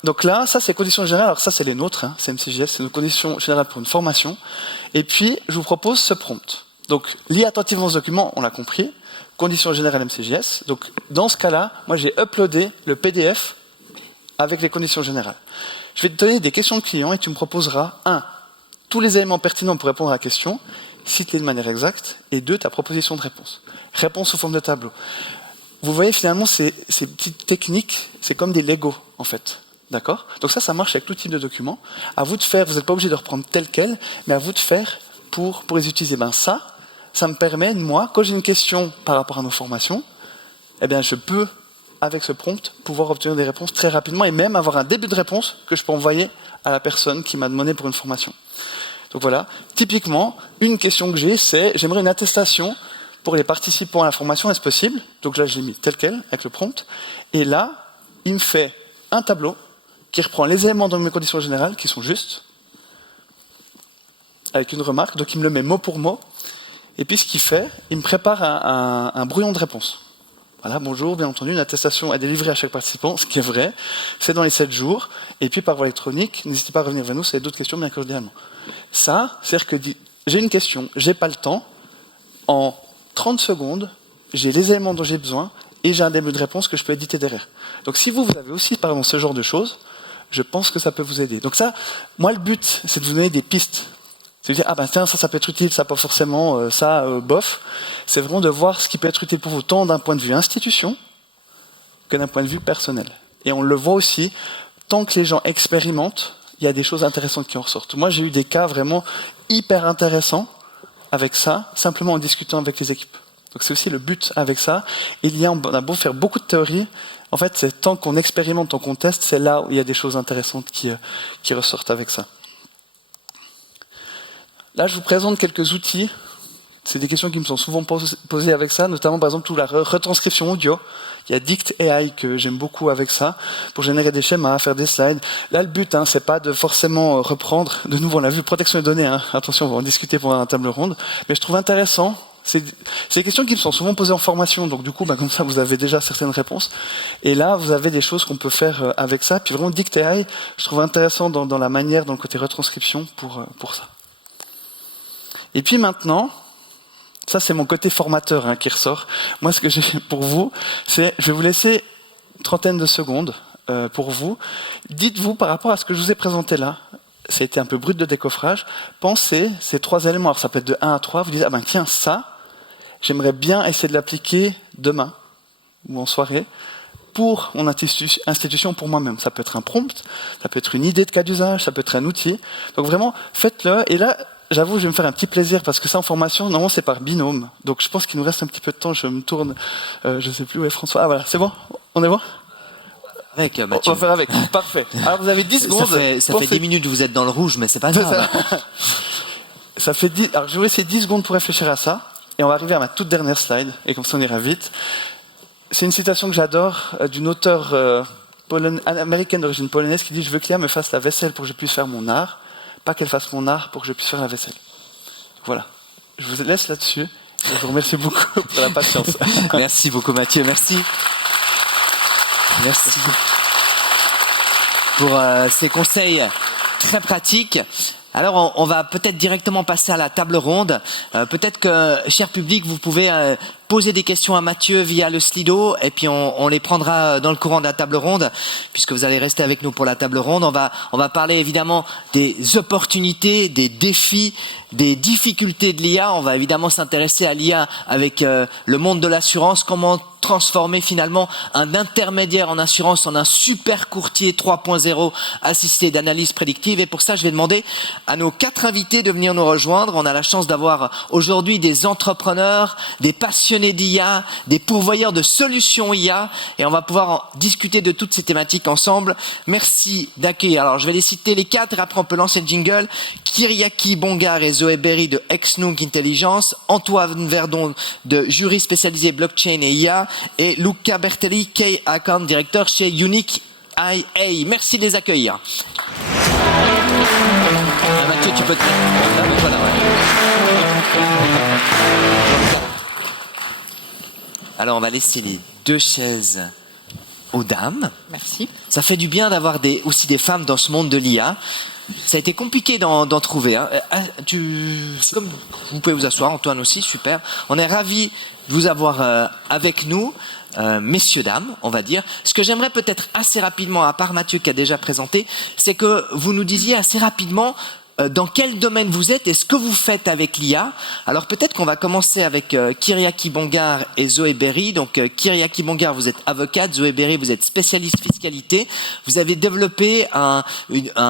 Donc là, ça c'est conditions générales, alors ça c'est les nôtres, c'est MCJS, c'est nos conditions générales pour une formation. Et puis, je vous propose ce prompt. Donc, lis attentivement ce document, on l'a compris, conditions générales MCJS. Donc, dans ce cas-là, moi j'ai uploadé le PDF avec les conditions générales. Je vais te donner des questions de clients et tu me proposeras 1. tous les éléments pertinents pour répondre à la question, cite-les de manière exacte, et 2, ta proposition de réponse. Réponse sous forme de tableau. Vous voyez, finalement, ces petites techniques, c'est comme des Lego, en fait. D'accord? Donc ça marche avec tout type de documents. À vous de faire, vous n'êtes pas obligé de reprendre tel quel, mais à vous de faire pour les utiliser. Ça me permet, moi, quand j'ai une question par rapport à nos formations, eh bien, je peux, avec ce prompt, pouvoir obtenir des réponses très rapidement et même avoir un début de réponse que je peux envoyer à la personne qui m'a demandé pour une formation. Donc voilà, typiquement, une question que j'ai, c'est j'aimerais une attestation pour les participants à la formation, est-ce possible? Donc là, je l'ai mis tel quel, avec le prompt. Et là, il me fait un tableau qui reprend les éléments dans mes conditions générales, qui sont justes, avec une remarque, donc il me le met mot pour mot. Et puis ce qu'il fait, il me prépare un brouillon de réponse. Voilà, bonjour, bien entendu, une attestation est délivrée à chaque participant, ce qui est vrai, c'est dans les 7 jours, et puis par voie électronique, n'hésitez pas à revenir vers nous si vous avez d'autres questions, bien cordialement. Ça, c'est-à-dire que j'ai une question, j'ai pas le temps, en 30 secondes, j'ai les éléments dont j'ai besoin, et j'ai un début de réponse que je peux éditer derrière. Donc si vous avez aussi, par exemple, ce genre de choses, je pense que ça peut vous aider. Donc ça, moi, le but, c'est de vous donner des pistes. C'est de dire, ah ben tiens, ça peut être utile, ça pas forcément, bof. C'est vraiment de voir ce qui peut être utile pour vous, tant d'un point de vue institution que d'un point de vue personnel. Et on le voit aussi, tant que les gens expérimentent, il y a des choses intéressantes qui en ressortent. Moi, j'ai eu des cas vraiment hyper intéressants avec ça, simplement en discutant avec les équipes. Donc c'est aussi le but avec ça. On a beau faire beaucoup de théories, en fait, c'est tant qu'on expérimente, tant qu'on teste, c'est là où il y a des choses intéressantes qui ressortent avec ça. Là, je vous présente quelques outils. C'est des questions qui me sont souvent posées avec ça, notamment par exemple toute la retranscription audio. Il y a Dict AI que j'aime beaucoup avec ça, pour générer des schémas, faire des slides. Là, le but, c'est pas de forcément reprendre. De nouveau, on l'a vu, protection des données. Attention, on va en discuter pendant la table ronde. Mais je trouve intéressant. C'est des questions qui me sont souvent posées en formation, donc du coup, comme ça, vous avez déjà certaines réponses. Et là, vous avez des choses qu'on peut faire avec ça. Puis vraiment, Dict AI, je trouve intéressant dans la manière, dans le côté retranscription pour ça. Et puis maintenant, ça c'est mon côté formateur qui ressort. Moi, ce que j'ai fait pour vous, c'est, je vais vous laisser une trentaine de secondes pour vous. Dites-vous par rapport à ce que je vous ai présenté là, ça a été un peu brut de décoffrage, pensez ces 3 éléments, alors ça peut être de 1 à 3, vous dites, ah ben tiens, ça, j'aimerais bien essayer de l'appliquer demain ou en soirée pour mon institution, pour moi-même. Ça peut être un prompt, ça peut être une idée de cas d'usage, ça peut être un outil. Donc vraiment, faites-le. Et là, j'avoue, je vais me faire un petit plaisir parce que ça, en formation, normalement, c'est par binôme. Donc, je pense qu'il nous reste un petit peu de temps. Je me tourne. Je sais plus où est François. Ah, voilà, c'est bon? On est bon? Avec, Mathieu. On va faire avec. Parfait. Alors, vous avez 10 secondes. Ça fait 10 minutes que vous êtes dans le rouge, mais c'est pas grave. Ça fait 10. Alors, je vais vous laisser 10 secondes pour réfléchir à ça. Et on va arriver à ma toute dernière slide. Et comme ça, on ira vite. C'est une citation que j'adore d'une auteure américaine d'origine polonaise qui dit « Je veux qu'Ia me fasse la vaisselle pour que je puisse faire mon art. Pas qu'elle fasse mon art pour que je puisse faire la vaisselle. » Voilà. Je vous laisse là-dessus. Et je vous remercie beaucoup pour la patience. Merci beaucoup Mathieu, merci. Merci pour ces conseils très pratiques. Alors on va peut-être directement passer à la table ronde. Peut-être que, cher public, vous pouvez poser des questions à Mathieu via le Slido et puis on les prendra dans le courant de la table ronde puisque vous allez rester avec nous pour la table ronde. On va parler évidemment des opportunités, des défis, des difficultés de l'IA. On va évidemment s'intéresser à l'IA avec le monde de l'assurance, comment transformer finalement un intermédiaire en assurance en un super courtier 3.0 assisté d'analyse prédictive. Et pour ça, je vais demander à nos 4 invités de venir nous rejoindre. On a la chance d'avoir aujourd'hui des entrepreneurs, des passionnés d'IA, des pourvoyeurs de solutions IA, et on va pouvoir en discuter de toutes ces thématiques ensemble. Merci d'accueillir. Alors, je vais les citer les 4, et après on peut lancer le jingle. Kyriaki Bongar et Zoé Berry de Exnunk Intelligence, Antoine Verdon de jury spécialisé blockchain et IA, et Luca Bertelli, Key Account Director chez Unique IA. Merci de les accueillir. Mathieu, tu peux te mettre là, voilà, ouais. Alors, on va laisser les 2 chaises aux dames. Merci. Ça fait du bien d'avoir aussi des femmes dans ce monde de l'IA. Ça a été compliqué d'en trouver. Comme vous pouvez vous asseoir, Antoine aussi, super. On est ravis de vous avoir avec nous, messieurs, dames, on va dire. Ce que j'aimerais peut-être assez rapidement, à part Mathieu qui a déjà présenté, c'est que vous nous disiez assez rapidement dans quel domaine vous êtes et ce que vous faites avec l'IA. Alors peut-être qu'on va commencer avec Kyriaki Bongar et Zoé Berry. Donc Kyriaki Bongar, vous êtes avocate, Zoé Berry, vous êtes spécialiste fiscalité. Vous avez développé un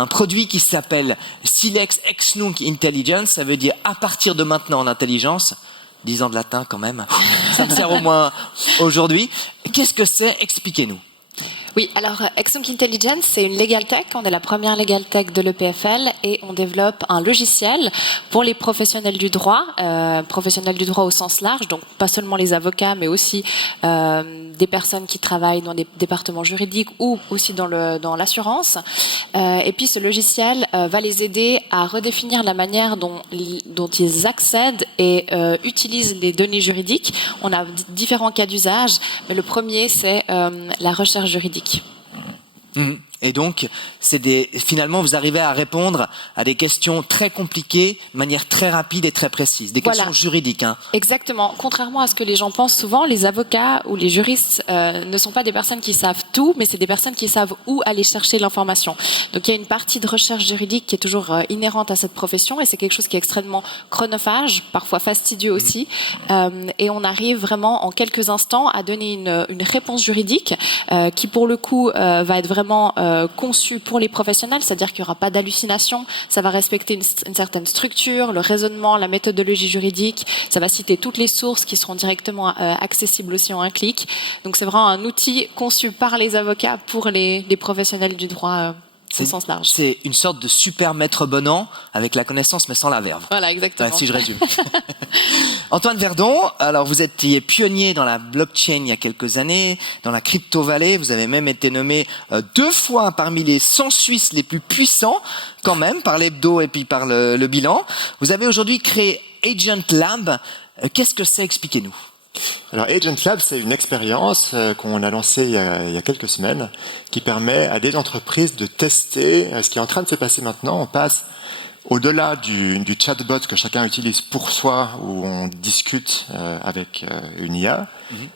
produit qui s'appelle Silex Ex Nunc Intelligence, ça veut dire à partir de maintenant en intelligence. 10 ans de latin quand même, ça me sert au moins aujourd'hui. Qu'est-ce que c'est? Expliquez-nous. Oui, alors Ex Nunc Intelligence, c'est une legal tech. On est la première legal tech de l'EPFL et on développe un logiciel pour les professionnels du droit au sens large, donc pas seulement les avocats, mais aussi des personnes qui travaillent dans des départements juridiques ou aussi dans l'assurance. Et puis ce logiciel va les aider à redéfinir la manière dont ils accèdent et utilisent les données juridiques. On a différents cas d'usage, mais le premier, c'est la recherche juridique. Et donc, finalement, vous arrivez à répondre à des questions très compliquées, de manière très rapide et très précise. Des questions juridiques. Hein. Exactement. Contrairement à ce que les gens pensent souvent, les avocats ou les juristes ne sont pas des personnes qui savent tout, mais c'est des personnes qui savent où aller chercher l'information. Donc, il y a une partie de recherche juridique qui est toujours inhérente à cette profession et c'est quelque chose qui est extrêmement chronophage, parfois fastidieux aussi. Et on arrive vraiment en quelques instants à donner une réponse juridique qui, pour le coup, va être vraiment conçu pour les professionnels, c'est-à-dire qu'il n'y aura pas d'hallucination, ça va respecter une certaine structure, le raisonnement, la méthodologie juridique, ça va citer toutes les sources qui seront directement accessibles aussi en un clic. Donc c'est vraiment un outil conçu par les avocats pour les professionnels du droit au sens large. C'est une sorte de super maître Bonan avec la connaissance mais sans la verve. Voilà, exactement. Si je résume. Antoine Verdon, alors vous étiez pionnier dans la blockchain il y a quelques années, dans la crypto-vallée, vous avez même été nommé 2 fois parmi les 100 Suisses les plus puissants, quand même, par l'hebdo et puis par le bilan. Vous avez aujourd'hui créé Agent Lab. Qu'est-ce que c'est? Expliquez-nous. Alors Agent Lab, c'est une expérience qu'on a lancée il y a quelques semaines qui permet à des entreprises de tester ce qui est en train de se passer maintenant. On passe au-delà du chatbot que chacun utilise pour soi, où on discute avec une IA,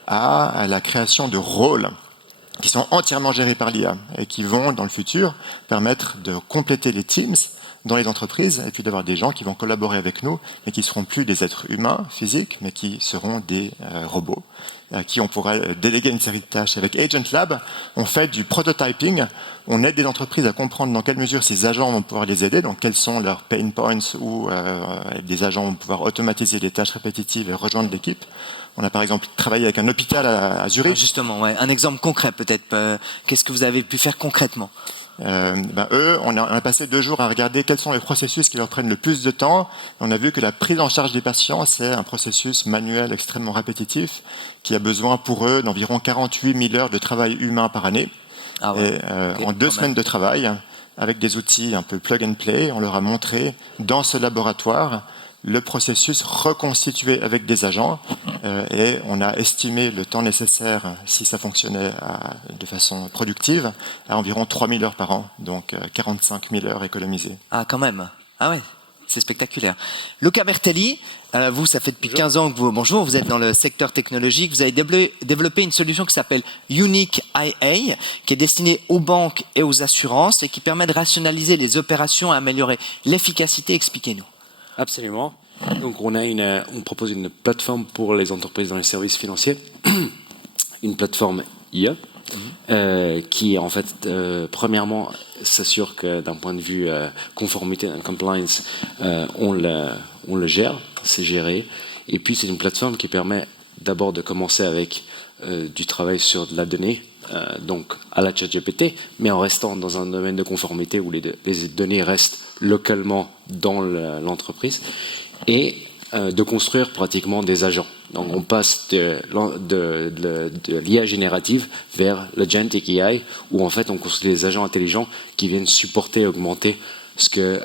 à la création de rôles qui sont entièrement gérés par l'IA et qui vont, dans le futur, permettre de compléter les teams dans les entreprises et puis d'avoir des gens qui vont collaborer avec nous et qui seront plus des êtres humains physiques mais qui seront des robots à qui on pourra déléguer une série de tâches. Avec Agent Lab, on fait du prototyping, on aide des entreprises à comprendre dans quelle mesure ces agents vont pouvoir les aider, donc quels sont leurs pain points où des agents vont pouvoir automatiser des tâches répétitives et rejoindre l'équipe. On a par exemple travaillé avec un hôpital à Zurich. Justement, ouais. Un exemple concret peut-être. Qu'est-ce que vous avez pu faire concrètement? Eux, on a passé 2 jours à regarder quels sont les processus qui leur prennent le plus de temps. On a vu que la prise en charge des patients, c'est un processus manuel extrêmement répétitif qui a besoin pour eux d'environ 48 000 heures de travail humain par année. Ah ouais. Et en 2 semaines de travail, avec des outils un peu plug and play, on leur a montré dans ce laboratoire le processus reconstitué avec des agents et on a estimé le temps nécessaire, si ça fonctionnait de façon productive, à environ 3000 heures par an, donc 45 000 heures économisées. Ah, quand même. Ah ouais, c'est spectaculaire. Luca Bertelli, vous, ça fait depuis 15 ans que vous êtes dans le secteur technologique. Vous avez développé une solution qui s'appelle Unique IA, qui est destinée aux banques et aux assurances et qui permet de rationaliser les opérations et améliorer l'efficacité. Expliquez-nous. Absolument. Donc on propose une plateforme pour les entreprises dans les services financiers, une plateforme IA qui en fait premièrement s'assure que d'un point de vue conformité et compliance on le gère, c'est géré, et puis c'est une plateforme qui permet d'abord de commencer avec du travail sur de la donnée. Donc à la ChatGPT, mais en restant dans un domaine de conformité où les données restent localement dans l'entreprise, et de construire pratiquement des agents. Donc on passe de l'IA générative vers l'Agentic AI, où en fait on construit des agents intelligents qui viennent supporter et augmenter ce que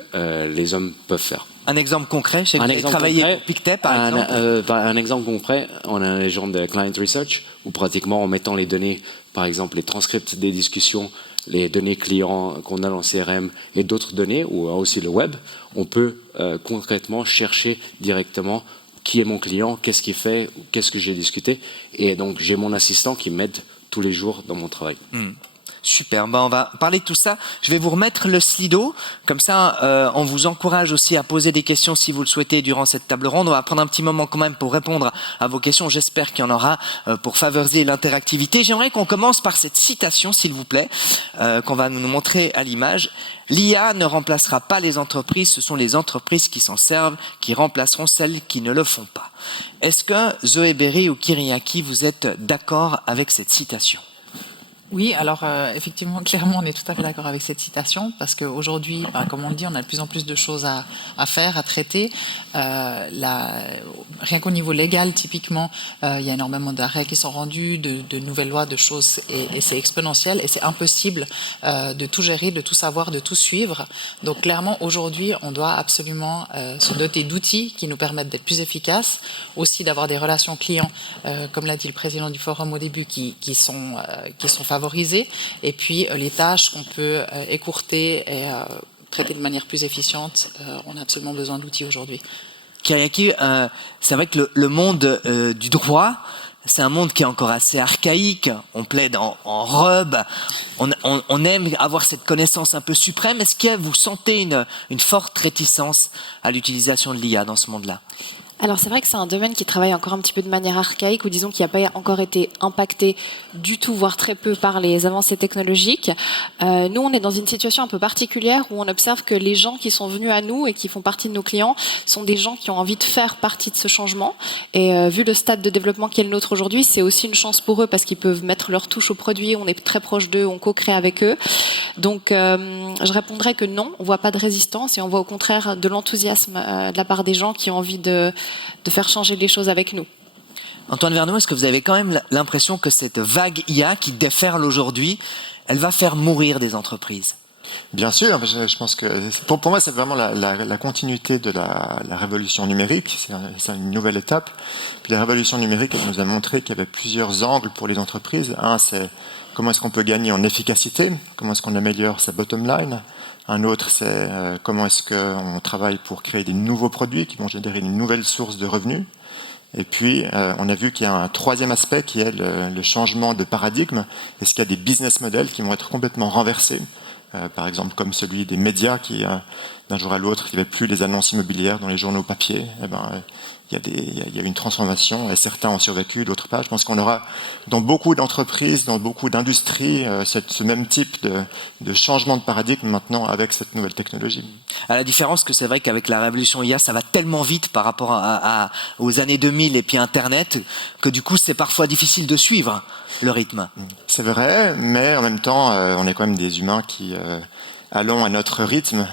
les hommes peuvent faire. Un exemple concret, vous avez travaillé pour Pictet, par exemple. Un exemple concret, on a un genre de client research, où pratiquement en mettant les données, par exemple les transcripts des discussions, les données clients qu'on a dans CRM et d'autres données, ou aussi le web, on peut concrètement chercher directement qui est mon client, qu'est-ce qu'il fait, qu'est-ce que j'ai discuté, et donc j'ai mon assistant qui m'aide tous les jours dans mon travail. Super, on va parler de tout ça. Je vais vous remettre le slido, comme ça on vous encourage aussi à poser des questions si vous le souhaitez durant cette table ronde. On va prendre un petit moment quand même pour répondre à vos questions, j'espère qu'il y en aura pour favoriser l'interactivité. J'aimerais qu'on commence par cette citation, s'il vous plaît, qu'on va nous montrer à l'image. L'IA ne remplacera pas les entreprises, ce sont les entreprises qui s'en servent, qui remplaceront celles qui ne le font pas. Est-ce que Zoé Berry ou Kyriaki, vous êtes d'accord avec cette citation ? Oui, alors effectivement, clairement, on est tout à fait d'accord avec cette citation parce qu'aujourd'hui, comme on le dit, on a de plus en plus de choses à faire, à traiter. Rien qu'au niveau légal, typiquement, il y a énormément d'arrêts qui sont rendus, de nouvelles lois, de choses, et c'est exponentiel et c'est impossible de tout gérer, de tout savoir, de tout suivre. Donc clairement, aujourd'hui, on doit absolument se doter d'outils qui nous permettent d'être plus efficaces, aussi d'avoir des relations clients, comme l'a dit le président du forum au début, qui sont favorisées, et puis les tâches qu'on peut écourter et traiter de manière plus efficiente, on a absolument besoin d'outils aujourd'hui. Kyriaki, c'est vrai que le monde du droit, c'est un monde qui est encore assez archaïque. On plaide en robe. On aime avoir cette connaissance un peu suprême. Est-ce que vous sentez une forte réticence à l'utilisation de l'IA dans ce monde-là ? Alors c'est vrai que c'est un domaine qui travaille encore un petit peu de manière archaïque, ou disons qui n'a pas encore été impacté du tout, voire très peu par les avancées technologiques. Nous, on est dans une situation un peu particulière où on observe que les gens qui sont venus à nous et qui font partie de nos clients sont des gens qui ont envie de faire partie de ce changement. Et vu le stade de développement qui est le nôtre aujourd'hui, c'est aussi une chance pour eux parce qu'ils peuvent mettre leur touche au produit, on est très proche d'eux, on co-crée avec eux. Donc je répondrais que non, on voit pas de résistance et on voit au contraire de l'enthousiasme de la part des gens qui ont envie de faire changer les choses avec nous. Antoine Verneau, est-ce que vous avez quand même l'impression que cette vague IA qui déferle aujourd'hui, elle va faire mourir des entreprises ? Bien sûr, je pense que pour moi c'est vraiment la continuité de la révolution numérique, c'est une nouvelle étape. Puis la révolution numérique, elle nous a montré qu'il y avait plusieurs angles pour les entreprises. Un, c'est comment est-ce qu'on peut gagner en efficacité, comment est-ce qu'on améliore sa bottom line. Un autre, c'est comment est-ce qu'on travaille pour créer des nouveaux produits qui vont générer une nouvelle source de revenus. Et puis, on a vu qu'il y a un troisième aspect qui est le changement de paradigme. Est-ce qu'il y a des business models qui vont être complètement renversés ? Par exemple, comme celui des médias qui, d'un jour à l'autre, il n'y avait plus les annonces immobilières dans les journaux papier. Eh ben, il y a une transformation et certains ont survécu, d'autres pas. Je pense qu'on aura dans beaucoup d'entreprises, dans beaucoup d'industries, ce même type de changement de paradigme maintenant avec cette nouvelle technologie. À la différence que c'est vrai qu'avec la révolution IA, ça va tellement vite par rapport aux années 2000 et puis Internet que du coup c'est parfois difficile de suivre le rythme. C'est vrai, mais en même temps, on est quand même des humains qui allons à notre rythme.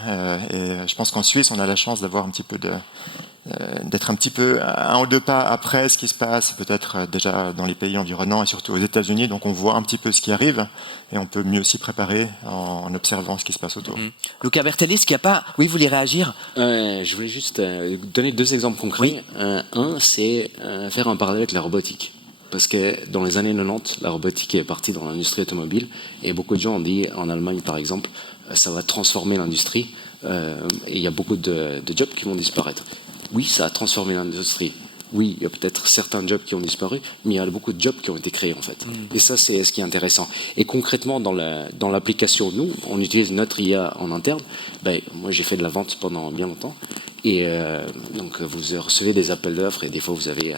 Et je pense qu'en Suisse, on a la chance d'avoir un petit peu d'être un petit peu un ou deux pas après ce qui se passe, peut-être déjà dans les pays environnants et surtout aux États-Unis. Donc on voit un petit peu ce qui arrive et on peut mieux s'y préparer en observant ce qui se passe autour. Luca Bertelli, ce qu'il n'y a pas... Oui, vous voulez réagir ? Je voulais juste donner deux exemples concrets. Oui. Un, c'est faire un parallèle avec la robotique. Parce que dans les années 90, la robotique est partie dans l'industrie automobile et beaucoup de gens ont dit, en Allemagne par exemple, ça va transformer l'industrie et il y a beaucoup de jobs qui vont disparaître. Oui, ça a transformé l'industrie. Oui, il y a peut-être certains jobs qui ont disparu, mais il y a beaucoup de jobs qui ont été créés en fait. Et ça, c'est ce qui est intéressant. Et concrètement, dans l'application, nous, on utilise notre IA en interne. Moi, j'ai fait de la vente pendant bien longtemps. Et donc, vous recevez des appels d'offres et des fois, vous avez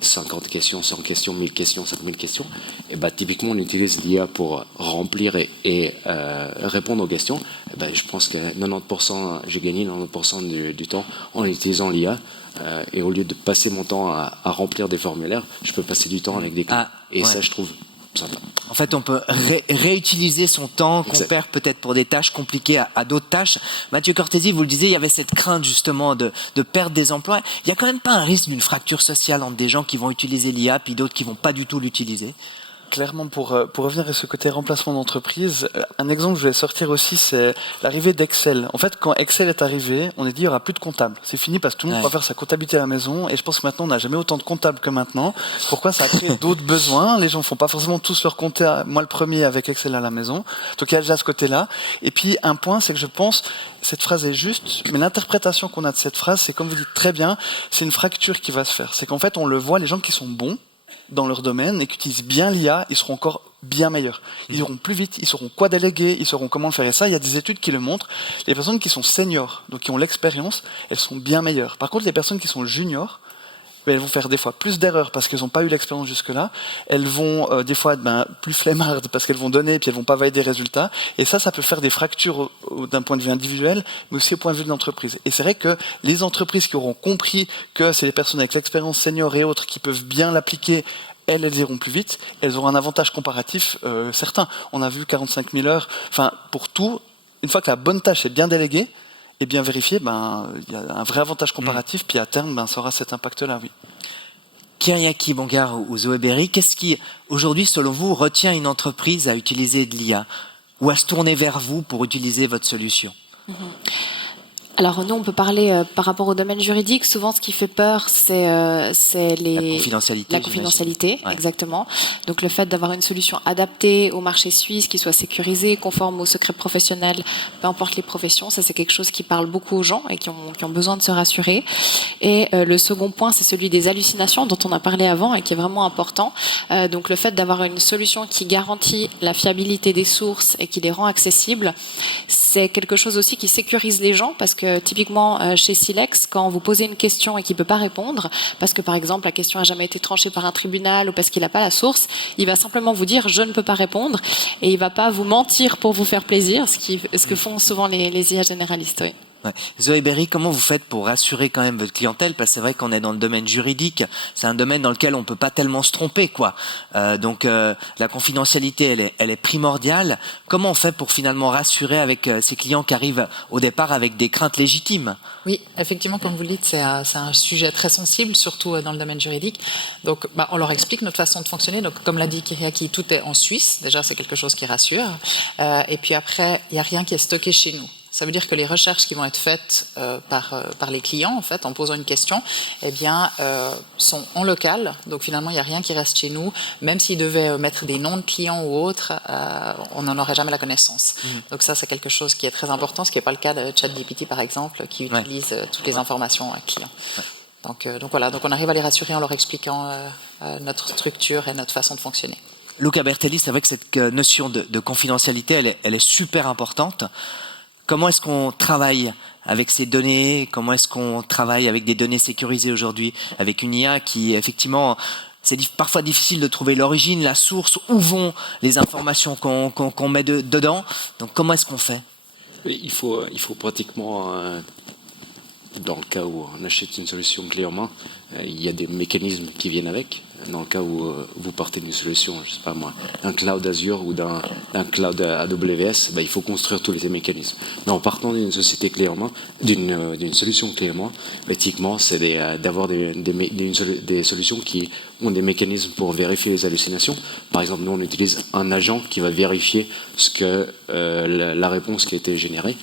50 questions, 100 questions, 1000 questions, 5000 questions. Et typiquement, on utilise l'IA pour remplir et répondre aux questions. Je pense que 90%, j'ai gagné 90% du temps en utilisant l'IA. Et au lieu de passer mon temps à remplir des formulaires, je peux passer du temps avec des clients. Ça, je trouve sympa. En fait, on peut réutiliser son temps qu'on perd peut-être pour des tâches compliquées à d'autres tâches. Mathieu Cortési, vous le disiez, il y avait cette crainte justement de perdre des emplois. Il n'y a quand même pas un risque d'une fracture sociale entre des gens qui vont utiliser l'IA puis d'autres qui vont pas du tout l'utiliser? Clairement, pour revenir à ce côté remplacement d'entreprise, un exemple que je vais sortir aussi, c'est l'arrivée d'Excel. En fait, quand Excel est arrivé, on a dit il n'y aura plus de comptables. C'est fini parce que tout le monde va faire sa comptabilité à la maison. Et je pense que maintenant, on n'a jamais autant de comptables que maintenant. Pourquoi? Ça a créé d'autres besoins. Les gens font pas forcément tous leur compter, moi le premier, avec Excel à la maison. Donc il y a déjà ce côté-là. Et puis un point, c'est que je pense, cette phrase est juste, mais l'interprétation qu'on a de cette phrase, c'est comme vous dites très bien, c'est une fracture qui va se faire. C'est qu'en fait, on le voit, les gens qui sont bons dans leur domaine et qui utilisent bien l'IA, ils seront encore bien meilleurs. Ils iront plus vite, ils sauront quoi déléguer, ils sauront comment le faire. Et ça, il y a des études qui le montrent. Les personnes qui sont seniors, donc qui ont l'expérience, elles sont bien meilleures. Par contre, les personnes qui sont juniors, elles vont faire des fois plus d'erreurs parce qu'elles n'ont pas eu l'expérience jusque-là. Elles vont des fois être plus flemmardes parce qu'elles vont donner et puis elles vont pas valider des résultats. Et ça peut faire des fractures d'un point de vue individuel, mais aussi au point de vue de l'entreprise. Et c'est vrai que les entreprises qui auront compris que c'est les personnes avec l'expérience senior et autres qui peuvent bien l'appliquer, elles iront plus vite. Elles auront un avantage comparatif certain. On a vu 45 000 heures. Enfin, pour tout, une fois que la bonne tâche est bien déléguée, et bien vérifié, il y a un vrai avantage comparatif, puis à terme, ça aura cet impact-là, oui. Kyriaki Bongar ou Zoé Berry, qu'est-ce qui, aujourd'hui, selon vous, retient une entreprise à utiliser de l'IA ou à se tourner vers vous pour utiliser votre solution? Alors nous, on peut parler par rapport au domaine juridique. Souvent, ce qui fait peur, c'est la confidentialité, ouais. Exactement. Donc le fait d'avoir une solution adaptée au marché suisse, qui soit sécurisée, conforme au secret professionnel, peu importe les professions, ça c'est quelque chose qui parle beaucoup aux gens et qui ont besoin de se rassurer. Et le second point, c'est celui des hallucinations dont on a parlé avant et qui est vraiment important. Donc le fait d'avoir une solution qui garantit la fiabilité des sources et qui les rend accessibles, c'est quelque chose aussi qui sécurise les gens parce que typiquement chez Silex, quand vous posez une question et qu'il peut pas répondre, parce que par exemple la question a jamais été tranchée par un tribunal ou parce qu'il n'a pas la source, il va simplement vous dire je ne peux pas répondre et il va pas vous mentir pour vous faire plaisir, ce que font souvent les IA généralistes. Oui. Ouais. Zoé Berry, comment vous faites pour rassurer quand même votre clientèle? Parce que c'est vrai qu'on est dans le domaine juridique, c'est un domaine dans lequel on peut pas tellement se tromper, quoi. Donc la confidentialité, elle est primordiale. Comment on fait pour finalement rassurer avec ces clients qui arrivent au départ avec des craintes légitimes? Oui, effectivement, comme vous le dites, c'est un sujet très sensible, surtout dans le domaine juridique. Donc, on leur explique notre façon de fonctionner. Donc, comme l'a dit Kyriaki, tout est en Suisse. Déjà, c'est quelque chose qui rassure. Et puis après, il n'y a rien qui est stocké chez nous. Ça veut dire que les recherches qui vont être faites par les clients, en fait, en posant une question, sont en local. Donc finalement, il n'y a rien qui reste chez nous. Même s'ils devaient mettre des noms de clients ou autres, on n'en aurait jamais la connaissance. Donc ça, c'est quelque chose qui est très important, ce qui n'est pas le cas de ChatGPT, par exemple, qui utilise toutes les informations clients. Donc voilà, donc on arrive à les rassurer en leur expliquant notre structure et notre façon de fonctionner. Luca Bertelli, c'est vrai que cette notion de confidentialité, elle est super importante. Comment est-ce qu'on travaille avec ces données? Comment est-ce qu'on travaille avec des données sécurisées aujourd'hui? Avec une IA qui, effectivement, c'est parfois difficile de trouver l'origine, la source, où vont les informations qu'on met dedans. Donc, comment est-ce qu'on fait? Il faut pratiquement, dans le cas où on achète une solution clé en main, il y a des mécanismes qui viennent avec. Dans le cas où vous partez d'une solution, je sais pas moi, d'un cloud Azure ou d'un cloud AWS, il faut construire tous les mécanismes. Mais en partant d'une société clé en main, d'une solution clé en main, éthiquement, c'est d'avoir des solutions qui ont des mécanismes pour vérifier les hallucinations. Par exemple, nous on utilise un agent qui va vérifier ce que la réponse qui a été générée.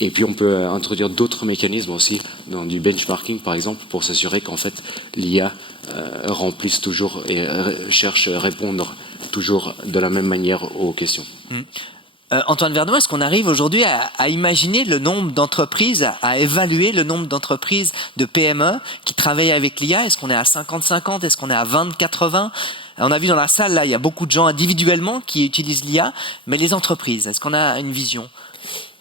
Et puis on peut introduire d'autres mécanismes aussi dans du benchmarking par exemple pour s'assurer qu'en fait l'IA remplisse toujours et cherche à répondre toujours de la même manière aux questions. Antoine Vernois, est-ce qu'on arrive aujourd'hui à imaginer le nombre d'entreprises, à évaluer le nombre d'entreprises de PME qui travaillent avec l'IA? Est-ce qu'on est à 50-50? Est-ce qu'on est à 20-80? On a vu dans la salle, là, il y a beaucoup de gens individuellement qui utilisent l'IA, mais les entreprises, est-ce qu'on a une vision?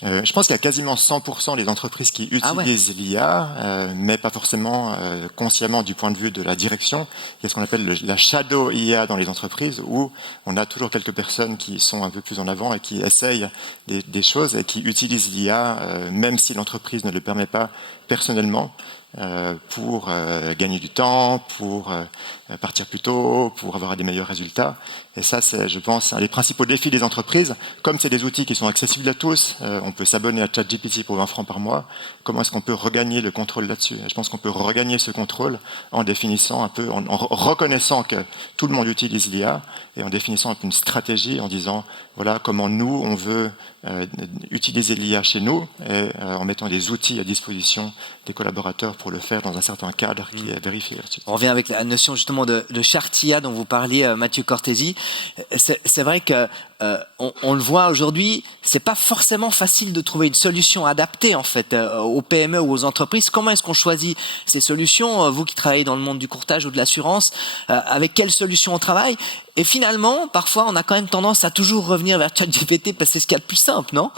Je pense qu'il y a quasiment 100% des entreprises qui utilisent l'IA, mais pas forcément consciemment du point de vue de la direction. Il y a ce qu'on appelle la shadow IA dans les entreprises, où on a toujours quelques personnes qui sont un peu plus en avant et qui essayent des choses et qui utilisent l'IA, même si l'entreprise ne le permet pas personnellement, pour gagner du temps, pour partir plus tôt, pour avoir des meilleurs résultats. Et ça, c'est, je pense, un des principaux défis des entreprises. Comme c'est des outils qui sont accessibles à tous, on peut s'abonner à ChatGPT pour 20 francs par mois. Comment est-ce qu'on peut regagner le contrôle là-dessus? Je pense qu'on peut regagner ce contrôle en définissant un peu, en reconnaissant que tout le monde utilise l'IA et en définissant une stratégie en disant, voilà comment nous, on veut utiliser l'IA chez nous et en mettant des outils à disposition des collaborateurs pour le faire dans un certain cadre qui est vérifié là-dessus. On revient avec la notion justement justement de charte IA dont vous parliez, Mathieu Cortési. C'est vrai que on le voit aujourd'hui, c'est pas forcément facile de trouver une solution adaptée en fait aux PME ou aux entreprises. Comment est-ce qu'on choisit ces solutions, vous qui travaillez dans le monde du courtage ou de l'assurance, avec quelles solutions on travaille? Et finalement, parfois, on a quand même tendance à toujours revenir vers ChatGPT parce que c'est ce qu'il y a de plus simple, non,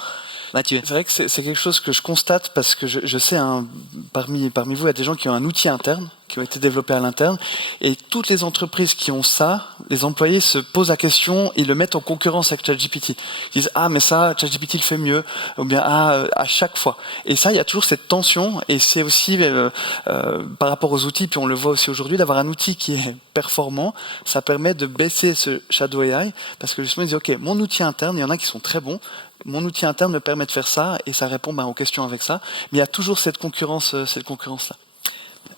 Mathieu? C'est vrai que c'est quelque chose que je constate parce que je sais, parmi vous, il y a des gens qui ont un outil interne, qui ont été développés à l'interne, et toutes les entreprises qui ont ça, les employés se posent la question, ils le mettent en concurrence avec ChatGPT. Ils disent mais ça, ChatGPT le fait mieux, ou bien à chaque fois. Et ça, il y a toujours cette tension, et c'est aussi par rapport aux outils, puis on le voit aussi aujourd'hui, d'avoir un outil qui est performant, ça permet de baisser ce shadow AI, parce que justement ils disent ok, mon outil interne, il y en a qui sont très bons. Mon outil interne me permet de faire ça et ça répond aux questions avec ça. Mais il y a toujours cette concurrence-là.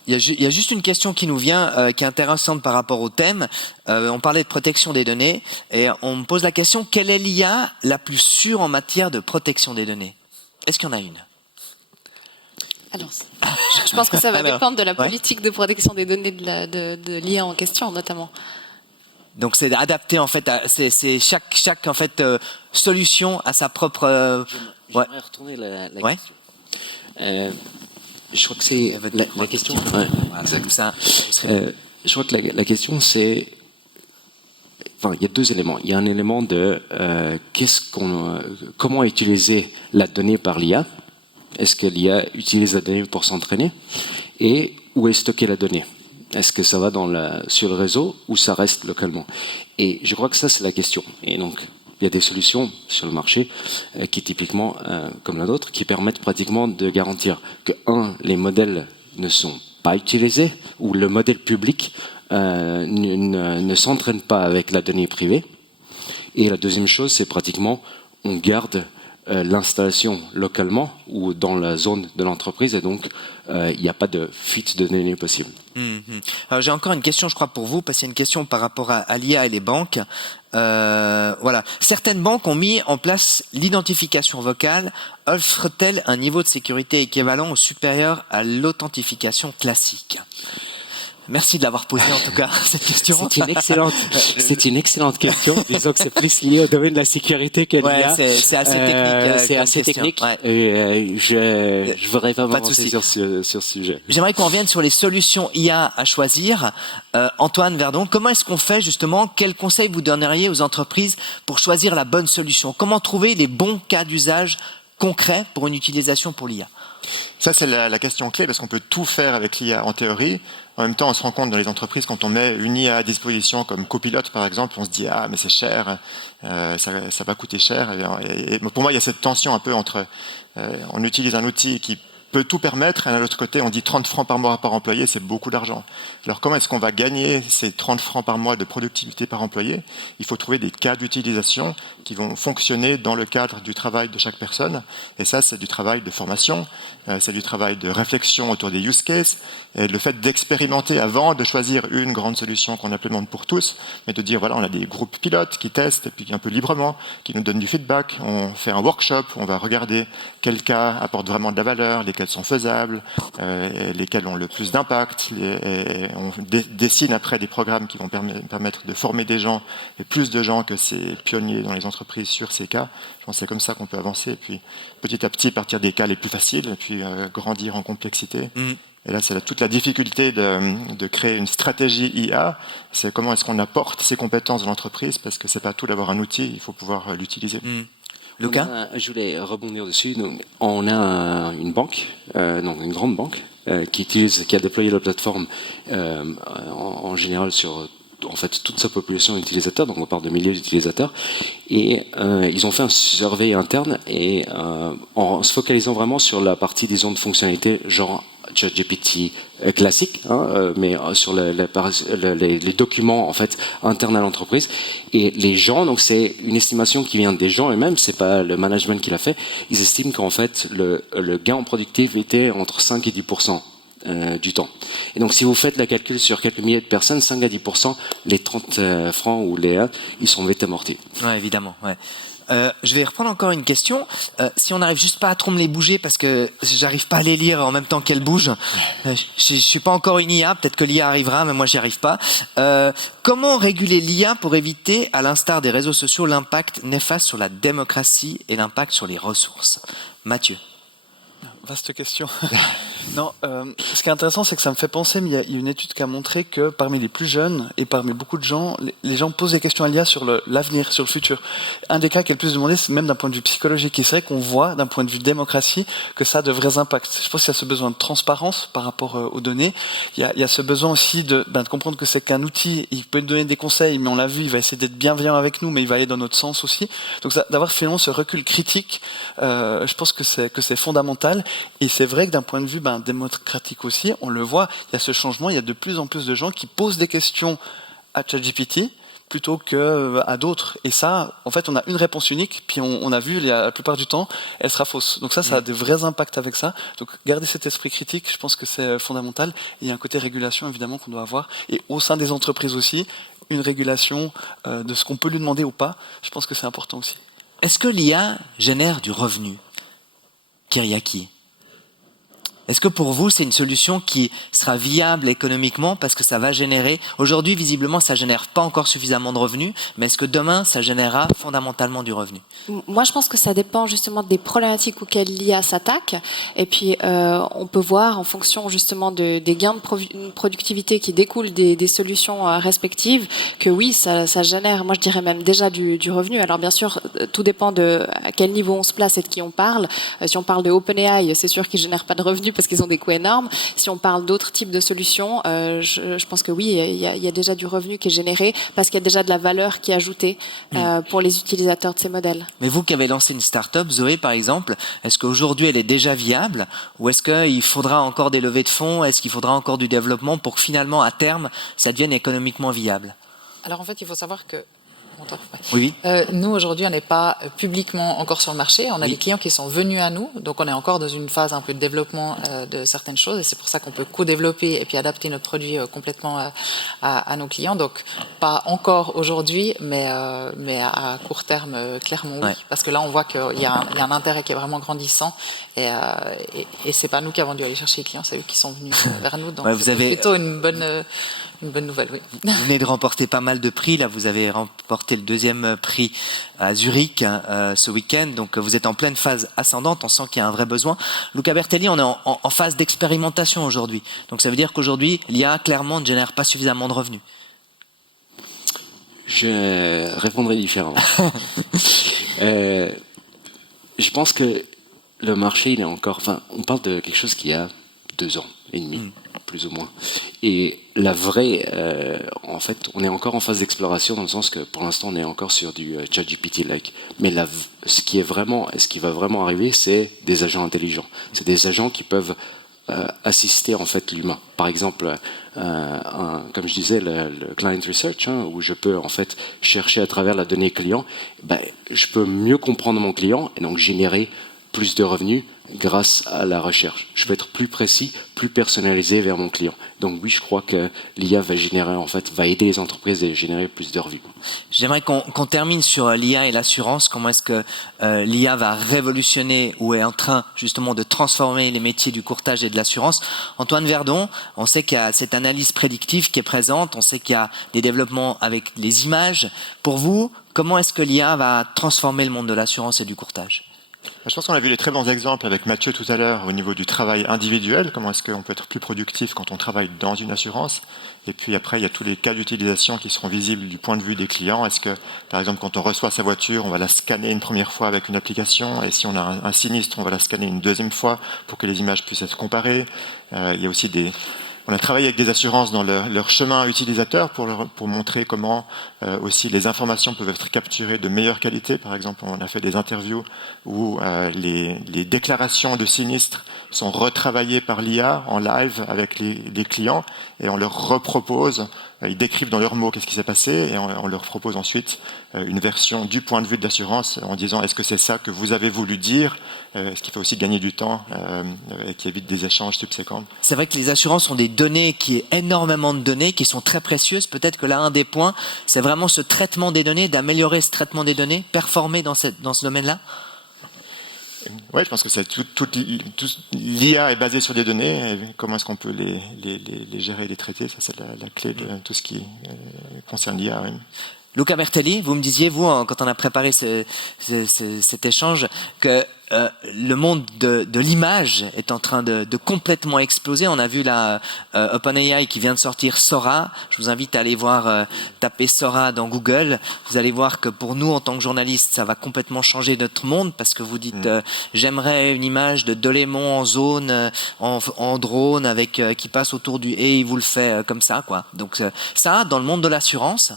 Il y a juste une question qui nous vient, qui est intéressante par rapport au thème. On parlait de protection des données et on me pose la question, quelle est l'IA la plus sûre en matière de protection des données? Est-ce qu'il y en a une? Alors, je pense que ça va dépendre de la politique de protection des données de l'IA en question, notamment. Donc c'est adapté en fait, c'est chaque en fait solution à sa propre. J'aimerais retourner la question. Je crois que c'est la question. Ouais. Exact. Ça. Je crois que la question c'est, enfin il y a deux éléments. Il y a un élément de comment utiliser la donnée par l'IA. Est-ce que l'IA utilise la donnée pour s'entraîner et où est stockée la donnée? Est-ce que ça va sur le réseau ou ça reste localement? Et je crois que ça, c'est la question. Et donc, il y a des solutions sur le marché qui, typiquement, comme la nôtre, qui permettent pratiquement de garantir que, les modèles ne sont pas utilisés ou le modèle public ne s'entraîne pas avec la donnée privée. Et la deuxième chose, c'est pratiquement, on garde l'installation localement ou dans la zone de l'entreprise et donc il n'y a pas de fuite de données possible. Alors j'ai encore une question, je crois, pour vous, parce qu'il y a une question par rapport à l'IA et les banques. Voilà. Certaines banques ont mis en place l'identification vocale. Offre-t-elle un niveau de sécurité équivalent ou supérieur à l'authentification classique? Merci de l'avoir posé en tout cas cette question. C'est une excellente question. Disons que c'est plus lié au domaine de la sécurité que l'IA. C'est assez technique. C'est assez technique. Ouais. Je voudrais pas m'avancer sur ce sujet. J'aimerais qu'on revienne sur les solutions IA à choisir. Antoine Verdon, comment est-ce qu'on fait justement? Quels conseils vous donneriez aux entreprises pour choisir la bonne solution? Comment trouver les bons cas d'usage concrets pour une utilisation pour l'IA? Ça, c'est la question clé, parce qu'on peut tout faire avec l'IA en théorie. En même temps, on se rend compte dans les entreprises, quand on met une IA à disposition, comme Copilot par exemple, on se dit mais c'est cher, ça va coûter cher. Et pour moi, il y a cette tension un peu entre, on utilise un outil qui peut tout permettre, et de l'autre côté, on dit 30 francs par mois par employé, c'est beaucoup d'argent. Alors comment est-ce qu'on va gagner ces 30 francs par mois de productivité par employé? Il faut trouver des cas d'utilisation qui vont fonctionner dans le cadre du travail de chaque personne. Et ça, c'est du travail de formation, c'est du travail de réflexion autour des use cases, et le fait d'expérimenter avant de choisir une grande solution qu'on implémente pour tous, mais de dire, voilà, on a des groupes pilotes qui testent, et puis un peu librement, qui nous donnent du feedback, on fait un workshop, on va regarder quels cas apportent vraiment de la valeur, lesquels sont faisables, lesquels ont le plus d'impact, et on dessine après des programmes qui vont permettre de former des gens, et plus de gens que ces pionniers dans les entreprises sur ces cas. Je pense que c'est comme ça qu'on peut avancer, et puis petit à petit partir des cas les plus faciles, et puis grandir en complexité. Et là, c'est toute la difficulté de créer une stratégie IA. C'est comment est-ce qu'on apporte ces compétences dans l'entreprise, parce que c'est pas tout d'avoir un outil, il faut pouvoir l'utiliser. Lucas? Je voulais rebondir dessus. Donc, on a une banque, donc une grande banque, qui a déployé la plateforme en général sur en fait toute sa population d'utilisateurs, donc on parle de milliers d'utilisateurs, et ils ont fait un survey interne et en se focalisant vraiment sur la partie, disons, de fonctionnalité genre ChatGPT classique, mais sur les documents en fait internes à l'entreprise. Et les gens, donc c'est une estimation qui vient des gens eux-mêmes, c'est pas le management qui l'a fait. Ils estiment qu'en fait le gain en productivité entre 5 et 10% du temps. Et donc si vous faites la calcul sur quelques milliers de personnes, 5 à 10%, les 30 francs ou les 1, ils sont vite amortis. Ouais, évidemment. Ouais. Je vais reprendre encore une question. Si on n'arrive juste pas à trop me les bouger parce que j'arrive pas à les lire en même temps qu'elles bougent, je suis pas encore une IA, peut-être que l'IA arrivera, mais moi j'y arrive pas. Comment réguler l'IA pour éviter, à l'instar des réseaux sociaux, l'impact néfaste sur la démocratie et l'impact sur les ressources? Mathieu. Vaste question. Non, ce qui est intéressant, c'est que ça me fait penser, mais il y a une étude qui a montré que parmi les plus jeunes et parmi beaucoup de gens, les gens posent des questions à l'IA sur l'avenir, sur le futur. Un des cas qui est le plus demandé, c'est même d'un point de vue psychologique. Et c'est vrai qu'on voit, d'un point de vue démocratie, que ça a de vrais impacts. Je pense qu'il y a ce besoin de transparence par rapport aux données. Il y a ce besoin aussi de comprendre que c'est qu'un outil. Il peut nous donner des conseils, mais on l'a vu, il va essayer d'être bienveillant avec nous, mais il va aller dans notre sens aussi. Donc d'avoir finalement ce recul critique, je pense que c'est fondamental. Et c'est vrai que d'un point de vue démocratique aussi, on le voit, il y a ce changement, il y a de plus en plus de gens qui posent des questions à ChatGPT plutôt qu'à d'autres. Et ça, en fait, on a une réponse unique, puis on a vu, la plupart du temps, elle sera fausse. Donc ça a des vrais impacts avec ça. Donc garder cet esprit critique, je pense que c'est fondamental. Il y a un côté régulation, évidemment, qu'on doit avoir. Et au sein des entreprises aussi, une régulation de ce qu'on peut lui demander ou pas, je pense que c'est important aussi. Est-ce que l'IA génère du revenu? Kyriaki. Est-ce que pour vous, c'est une solution qui sera viable économiquement parce que ça va générer... Aujourd'hui, visiblement, ça génère pas encore suffisamment de revenus, mais est-ce que demain, ça générera fondamentalement du revenu? Moi, je pense que ça dépend justement des problématiques auxquelles l'IA s'attaque. Et puis, on peut voir en fonction justement des gains de productivité qui découlent des solutions respectives que oui, ça génère, moi je dirais même déjà du revenu. Alors bien sûr, tout dépend de à quel niveau on se place et de qui on parle. Si on parle de OpenAI, c'est sûr qu'ils génèrent pas de revenus parce qu'ils ont des coûts énormes. Si on parle d'autres types de solutions, je pense que oui, il y a déjà du revenu qui est généré parce qu'il y a déjà de la valeur qui est ajoutée pour les utilisateurs de ces modèles. Mais vous qui avez lancé une start-up, Zoé par exemple, est-ce qu'aujourd'hui elle est déjà viable ou est-ce qu'il faudra encore des levées de fonds? Est-ce qu'il faudra encore du développement pour que finalement à terme ça devienne économiquement viable? Alors en fait, il faut savoir que Oui. nous, aujourd'hui, on n'est pas publiquement encore sur le marché. On a des clients qui sont venus à nous. Donc, on est encore dans une phase un peu de développement de certaines choses. Et c'est pour ça qu'on peut co-développer et puis adapter notre produit complètement à nos clients. Donc, pas encore aujourd'hui, mais à court terme, clairement, oui. Ouais. Parce que là, on voit qu'il y a un intérêt qui est vraiment grandissant. Et c'est pas nous qui avons dû aller chercher les clients, c'est eux qui sont venus vers nous. Donc, Ouais, vous avez plutôt une bonne nouvelle, oui. Vous venez de remporter pas mal de prix. Là, vous avez remporté le 2e prix à Zurich ce week-end. Donc, vous êtes en pleine phase ascendante. On sent qu'il y a un vrai besoin. Luca Bertelli, on est en phase d'expérimentation aujourd'hui. Donc, ça veut dire qu'aujourd'hui, l'IA, clairement, ne génère pas suffisamment de revenus. Je répondrai différemment. Je pense que le marché, il est encore... Enfin, on parle de quelque chose qui a 2 ans et demi, plus ou moins. Et la vraie... en fait, on est encore en phase d'exploration dans le sens que, pour l'instant, on est encore sur du ChatGPT-like. Mais ce qui va vraiment arriver, c'est des agents intelligents. C'est des agents qui peuvent assister en fait l'humain. Par exemple, comme je disais, le client research, où je peux en fait chercher à travers la donnée client, je peux mieux comprendre mon client et donc générer plus de revenus grâce à la recherche. Je peux être plus précis, plus personnalisé vers mon client. Donc oui, je crois que l'IA va aider les entreprises à générer plus de revenus. J'aimerais qu'on termine sur l'IA et l'assurance. Comment est-ce que l'IA va révolutionner ou est en train justement de transformer les métiers du courtage et de l'assurance? Antoine Verdon, on sait qu'il y a cette analyse prédictive qui est présente. On sait qu'il y a des développements avec les images. Pour vous, comment est-ce que l'IA va transformer le monde de l'assurance et du courtage? Je pense qu'on a vu les très bons exemples avec Mathieu tout à l'heure au niveau du travail individuel. Comment est-ce qu'on peut être plus productif quand on travaille dans une assurance? Et puis après, il y a tous les cas d'utilisation qui seront visibles du point de vue des clients. Est-ce que, par exemple, quand on reçoit sa voiture, on va la scanner une première fois avec une application? Et si on a un sinistre, on va la scanner une 2e fois pour que les images puissent être comparées? Il y a aussi on a travaillé avec des assurances dans leur chemin utilisateur pour montrer comment aussi les informations peuvent être capturées de meilleure qualité. Par exemple, on a fait des interviews où les déclarations de sinistres sont retravaillées par l'IA en live avec les clients et on leur repropose ils décrivent dans leurs mots qu'est-ce qui s'est passé et on leur propose ensuite une version du point de vue de l'assurance en disant est-ce que c'est ça que vous avez voulu dire, ce qui fait aussi gagner du temps et qui évite des échanges subséquents. C'est vrai que les assurances ont des données énormément de données qui sont très précieuses. Peut-être que là, un des points, c'est vraiment ce traitement des données, d'améliorer ce traitement des données, performer dans ce domaine-là. Oui, je pense que c'est tout l'IA est basée sur des données. Et comment est-ce qu'on peut les gérer et les traiter? Ça, c'est la clé de tout ce qui concerne l'IA. Oui. Luca Bertelli, vous me disiez, vous, quand on a préparé cet échange, que le monde de l'image est en train de complètement exploser. On a vu là OpenAI qui vient de sortir Sora. Je vous invite à aller voir, taper Sora dans Google. Vous allez voir que pour nous, en tant que journalistes, ça va complètement changer notre monde parce que vous dites j'aimerais une image de Dolémon en zone, en drone avec qui passe autour du et il vous le fait comme ça, quoi. Donc ça, dans le monde de l'assurance,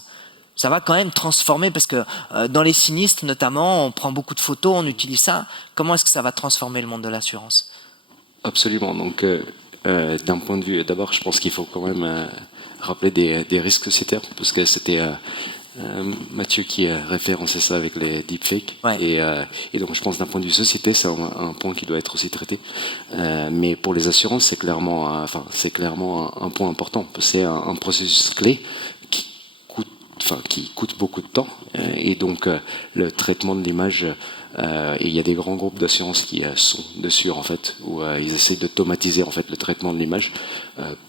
ça va quand même transformer parce que dans les sinistres notamment, on prend beaucoup de photos, on utilise ça. Comment est-ce que ça va transformer le monde de l'assurance? Absolument. Donc, d'un point de vue, d'abord, je pense qu'il faut quand même rappeler des risques sociétaires parce que c'était Mathieu qui référençait ça avec les deepfakes. Ouais. Et donc, je pense d'un point de vue société, c'est un point qui doit être aussi traité. Mais pour les assurances, c'est clairement, un point important. C'est un processus clé qui coûte beaucoup de temps et donc le traitement de l'image et il y a des grands groupes d'assurance qui sont dessus en fait où ils essaient d'automatiser en fait le traitement de l'image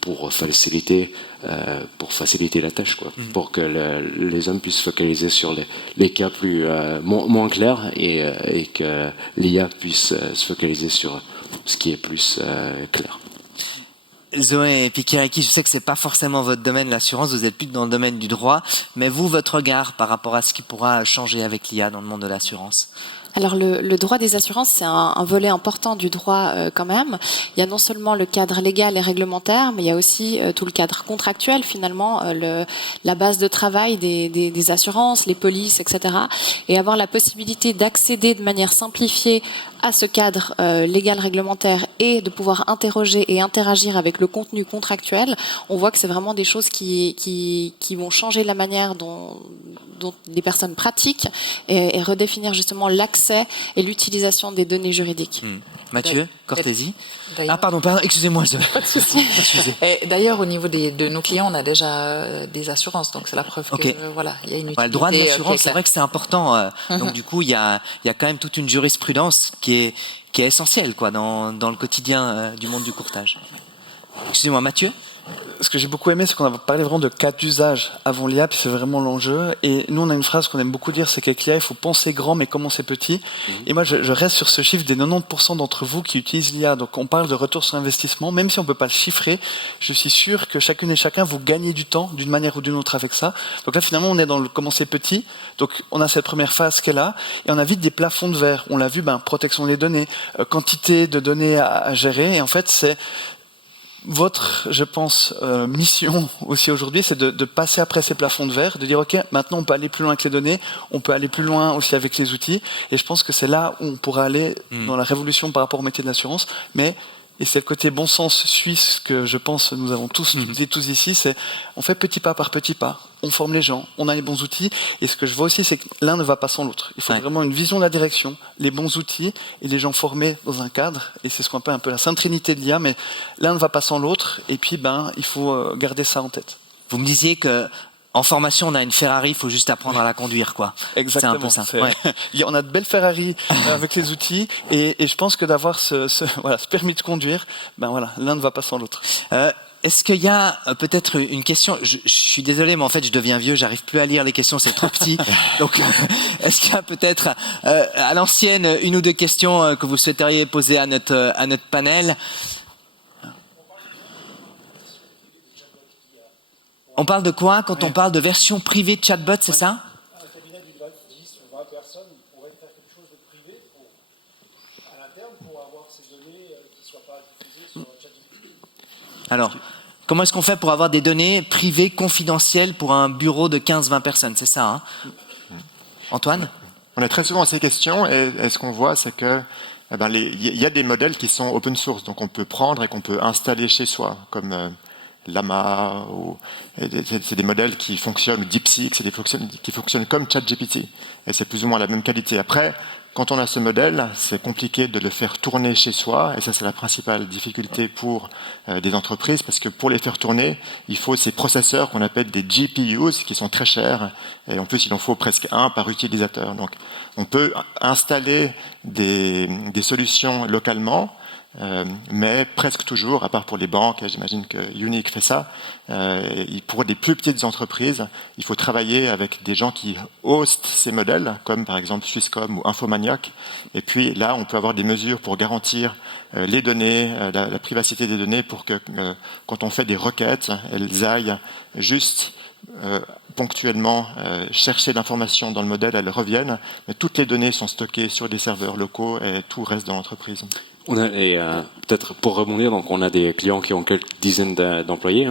pour faciliter la tâche quoi, pour que les hommes puissent focaliser sur les cas plus moins clairs et que l'IA puisse se focaliser sur ce qui est plus clair. Zoé Piquericki, je sais que c'est pas forcément votre domaine, l'assurance, vous êtes plus dans le domaine du droit, mais vous, votre regard par rapport à ce qui pourra changer avec l'IA dans le monde de l'assurance? Alors le droit des assurances, c'est un volet important du droit quand même. Il y a non seulement le cadre légal et réglementaire, mais il y a aussi tout le cadre contractuel finalement, la base de travail des assurances, les polices, etc. Et avoir la possibilité d'accéder de manière simplifiée à ce cadre légal réglementaire et de pouvoir interroger et interagir avec le contenu contractuel, on voit que c'est vraiment des choses qui vont changer la manière dont les personnes pratiquent et redéfinir justement l'accès et l'utilisation des données juridiques. Mathieu Cortési. D'ailleurs- Pardon, excusez-moi. Pas de souci. Et d'ailleurs, au niveau de nos clients, on a déjà des assurances, donc c'est la preuve Ok. que voilà, il y a une utilité. Le droit de qui est l'assurance, c'est claire. vrai que c'est important. Donc du coup, il y a quand même toute une jurisprudence qui est essentielle quoi dans le quotidien du monde du courtage. Excusez-moi, Mathieu. Ce que j'ai beaucoup aimé, c'est qu'on a parlé vraiment de cas d'usage avant l'IA, puis c'est vraiment l'enjeu. Et nous, on a une phrase qu'on aime beaucoup dire, c'est qu'avec l'IA, il faut penser grand, mais commencer petit. Et moi, je reste sur ce chiffre des 90% d'entre vous qui utilisent l'IA. Donc, on parle de retour sur investissement. Même si on peut pas le chiffrer, je suis sûr que chacune et chacun, vous gagnez du temps d'une manière ou d'une autre avec ça. Donc là, finalement, on est dans le commencer petit. Donc, on a cette première phase qui est là. Et on a vite des plafonds de verre. On l'a vu, protection des données, quantité de données à gérer. Et en fait, c'est votre, je pense, mission aussi aujourd'hui, c'est de passer après ces plafonds de verre, de dire ok, maintenant on peut aller plus loin avec les données, on peut aller plus loin aussi avec les outils, et je pense que c'est là où on pourra aller dans la révolution par rapport au métier de l'assurance, mais et c'est le côté bon sens suisse que je pense nous avons tous ici, c'est on fait petit pas par petit pas, on forme les gens, on a les bons outils, et ce que je vois aussi c'est que l'un ne va pas sans l'autre. Il faut vraiment une vision de la direction, les bons outils et les gens formés dans un cadre, et c'est ce qu'on appelle un peu la sainte trinité de l'IA, mais l'un ne va pas sans l'autre, et puis il faut garder ça en tête. Vous me disiez que en formation, on a une Ferrari, il faut juste apprendre à la conduire, quoi. Exactement. C'est un peu ça. Ouais. On a de belles Ferrari avec les outils, et je pense que d'avoir ce permis de conduire, l'un ne va pas sans l'autre. Est-ce qu'il y a peut-être une question, je suis désolé, mais en fait, je deviens vieux, j'arrive plus à lire les questions, c'est trop petit. Donc, est-ce qu'il y a peut-être à l'ancienne une ou deux questions que vous souhaiteriez poser à notre panel? On parle de quoi quand on parle de version privée de chatbot, c'est ça? Un cabinet d'une 10 ou 20 personnes pourrait faire quelque chose de privé à l'interne pour avoir ces données qui ne soient pas diffusées sur ChatGPT. Alors, comment est-ce qu'on fait pour avoir des données privées, confidentielles pour un bureau de 15-20 personnes? C'est ça, hein? Antoine? On a très souvent ces questions et ce qu'on voit, c'est que il y a des modèles qui sont open source, donc on peut prendre et qu'on peut installer chez soi, comme Llama, c'est des modèles qui fonctionnent, DeepSeek, c'est des qui fonctionnent comme ChatGPT. Et c'est plus ou moins la même qualité. Après, quand on a ce modèle, c'est compliqué de le faire tourner chez soi, et ça c'est la principale difficulté pour des entreprises, parce que pour les faire tourner, il faut ces processeurs qu'on appelle des GPUs, qui sont très chers, et en plus il en faut presque un par utilisateur. Donc on peut installer des solutions localement, mais presque toujours, à part pour les banques, j'imagine que Unique fait ça, pour des plus petites entreprises, il faut travailler avec des gens qui hostent ces modèles, comme par exemple Swisscom ou Infomaniac, et puis là on peut avoir des mesures pour garantir les données, la privacité des données, pour que quand on fait des requêtes, elles aillent juste ponctuellement chercher l'information dans le modèle, elles reviennent, mais toutes les données sont stockées sur des serveurs locaux et tout reste dans l'entreprise. Peut-être pour rebondir, donc on a des clients qui ont quelques dizaines d'employés,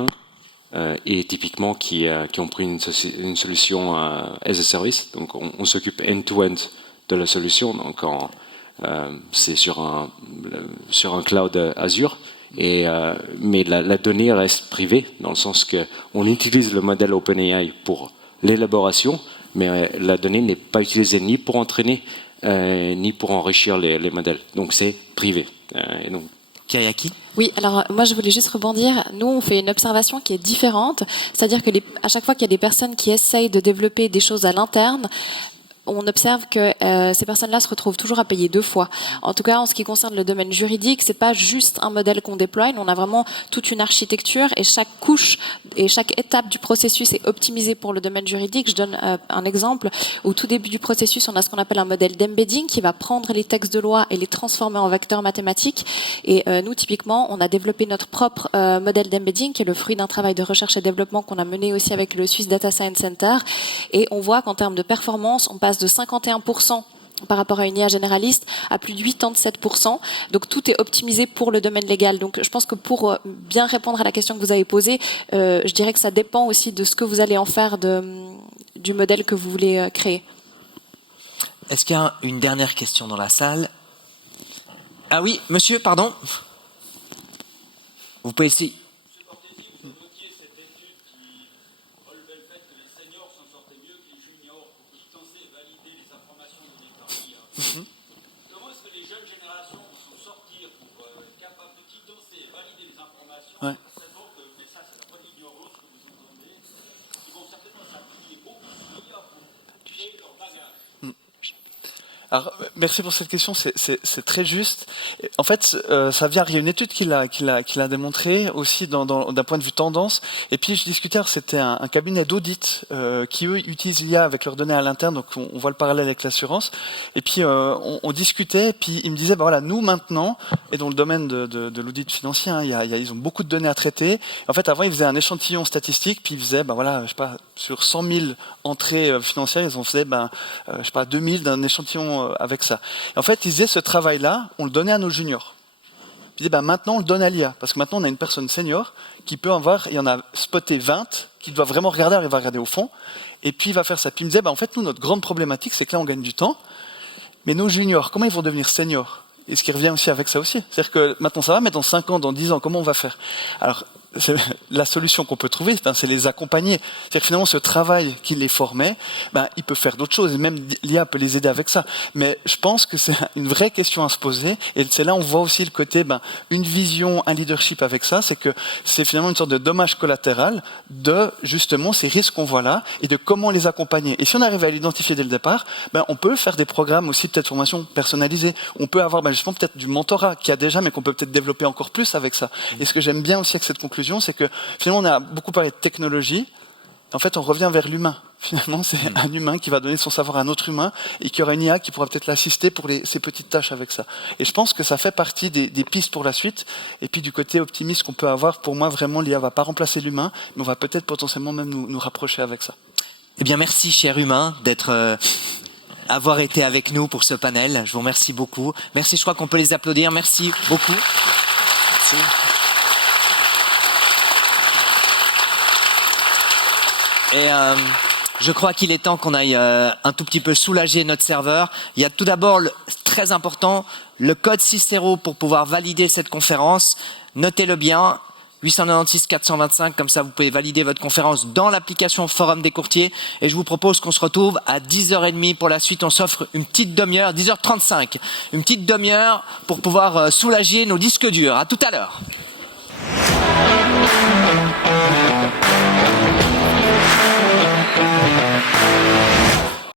et typiquement qui ont pris une solution as a service. Donc on s'occupe end-to-end de la solution. Donc c'est sur un cloud Azure. Mais la donnée reste privée, dans le sens que on utilise le modèle OpenAI pour l'élaboration, mais la donnée n'est pas utilisée ni pour entraîner ni pour enrichir les modèles. Donc c'est privé. Et donc, Kyriaki ? Oui, alors moi je voulais juste rebondir. Nous, on fait une observation qui est différente, c'est-à-dire que à chaque fois qu'il y a des personnes qui essayent de développer des choses à l'interne, on observe que ces personnes-là se retrouvent toujours à payer 2 fois. En tout cas, en ce qui concerne le domaine juridique, c'est pas juste un modèle qu'on déploie, on a vraiment toute une architecture et chaque couche et chaque étape du processus est optimisée pour le domaine juridique. Je donne un exemple. Au tout début du processus, on a ce qu'on appelle un modèle d'embedding qui va prendre les textes de loi et les transformer en vecteurs mathématiques. Et nous, typiquement, on a développé notre propre modèle d'embedding qui est le fruit d'un travail de recherche et développement qu'on a mené aussi avec le Swiss Data Science Center. Et on voit qu'en termes de performance, on passe de 51% par rapport à une IA généraliste à plus de 87%. Donc tout est optimisé pour le domaine légal. Donc je pense que pour bien répondre à la question que vous avez posée, je dirais que ça dépend aussi de ce que vous allez en faire du modèle que vous voulez créer. Est-ce qu'il y a une dernière question dans la salle ? Ah oui, monsieur, pardon. Vous pouvez essayer. Comment est-ce que les jeunes générations sont sortir pour capables de quitter et valider les informations? Ouais. C'est donc, mais ça c'est la bonne ignorance que vous entendez. Ils vont certainement s'appuyer beaucoup sur l'IA pour créer leur bagage. Alors, merci pour cette question, c'est très juste. En fait, ça vient, il y a une étude qui l'a démontré aussi d'un point de vue tendance. Et puis je discutais, c'était un cabinet d'audit qui eux utilisent l'IA avec leurs données à l'interne, donc on voit le parallèle avec l'assurance. Et puis on discutait, et puis ils me disaient, bah voilà, nous maintenant, et dans le domaine de l'audit financier, hein, ils ont beaucoup de données à traiter. En fait, avant ils faisaient un échantillon statistique, puis ils faisaient, bah voilà, je sais pas, sur 100 000 entrées financières, ils en faisaient, je sais pas, 2000 d'un échantillon avec ça. Et en fait, ils disaient ce travail-là, on le donnait à nos juniors. Ils disaient, maintenant, on le donne à l'IA. Parce que maintenant, on a une personne senior qui peut il y en a spoté 20, qui doit vraiment regarder, il va regarder au fond, et puis il va faire ça. Puis il me disait, en fait, nous, notre grande problématique, c'est que là, on gagne du temps, mais nos juniors, comment ils vont devenir seniors? Et ce qui revient aussi avec ça aussi. C'est-à-dire que maintenant, ça va, mais dans 5 ans, dans 10 ans, comment on va faire? Alors, la solution qu'on peut trouver, c'est les accompagner. C'est-à-dire que finalement, ce travail qui les formait, il peut faire d'autres choses, et même l'IA peut les aider avec ça. Mais je pense que c'est une vraie question à se poser, et c'est là on voit aussi le côté, une vision, un leadership avec ça, c'est que c'est finalement une sorte de dommage collatéral de, justement, ces risques qu'on voit là, et de comment les accompagner. Et si on arrive à l'identifier dès le départ, on peut faire des programmes aussi, peut-être formation personnalisée. On peut avoir, justement, peut-être du mentorat qu'il y a déjà, mais qu'on peut peut-être développer encore plus avec ça. Et ce que j'aime bien aussi avec cette conclusion, c'est que finalement on a beaucoup parlé de technologie. En fait, on revient vers l'humain. Finalement, c'est un humain qui va donner son savoir à un autre humain et qui aura une IA qui pourra peut-être l'assister pour ces petites tâches avec ça. Et je pense que ça fait partie des pistes pour la suite. Et puis du côté optimiste qu'on peut avoir, pour moi, vraiment, l'IA va pas remplacer l'humain, mais on va peut-être potentiellement même nous rapprocher avec ça. Eh bien, merci, cher humain, avoir été avec nous pour ce panel. Je vous remercie beaucoup. Merci, je crois qu'on peut les applaudir. Merci beaucoup. Merci. Et je crois qu'il est temps qu'on aille un tout petit peu soulager notre serveur. Il y a tout d'abord, très important, le code Cicero pour pouvoir valider cette conférence. Notez-le bien, 896 425, comme ça vous pouvez valider votre conférence dans l'application Forum des courtiers. Et je vous propose qu'on se retrouve à 10h30 pour la suite. On s'offre une petite demi-heure, 10h35, une petite demi-heure pour pouvoir soulager nos disques durs. À tout à l'heure.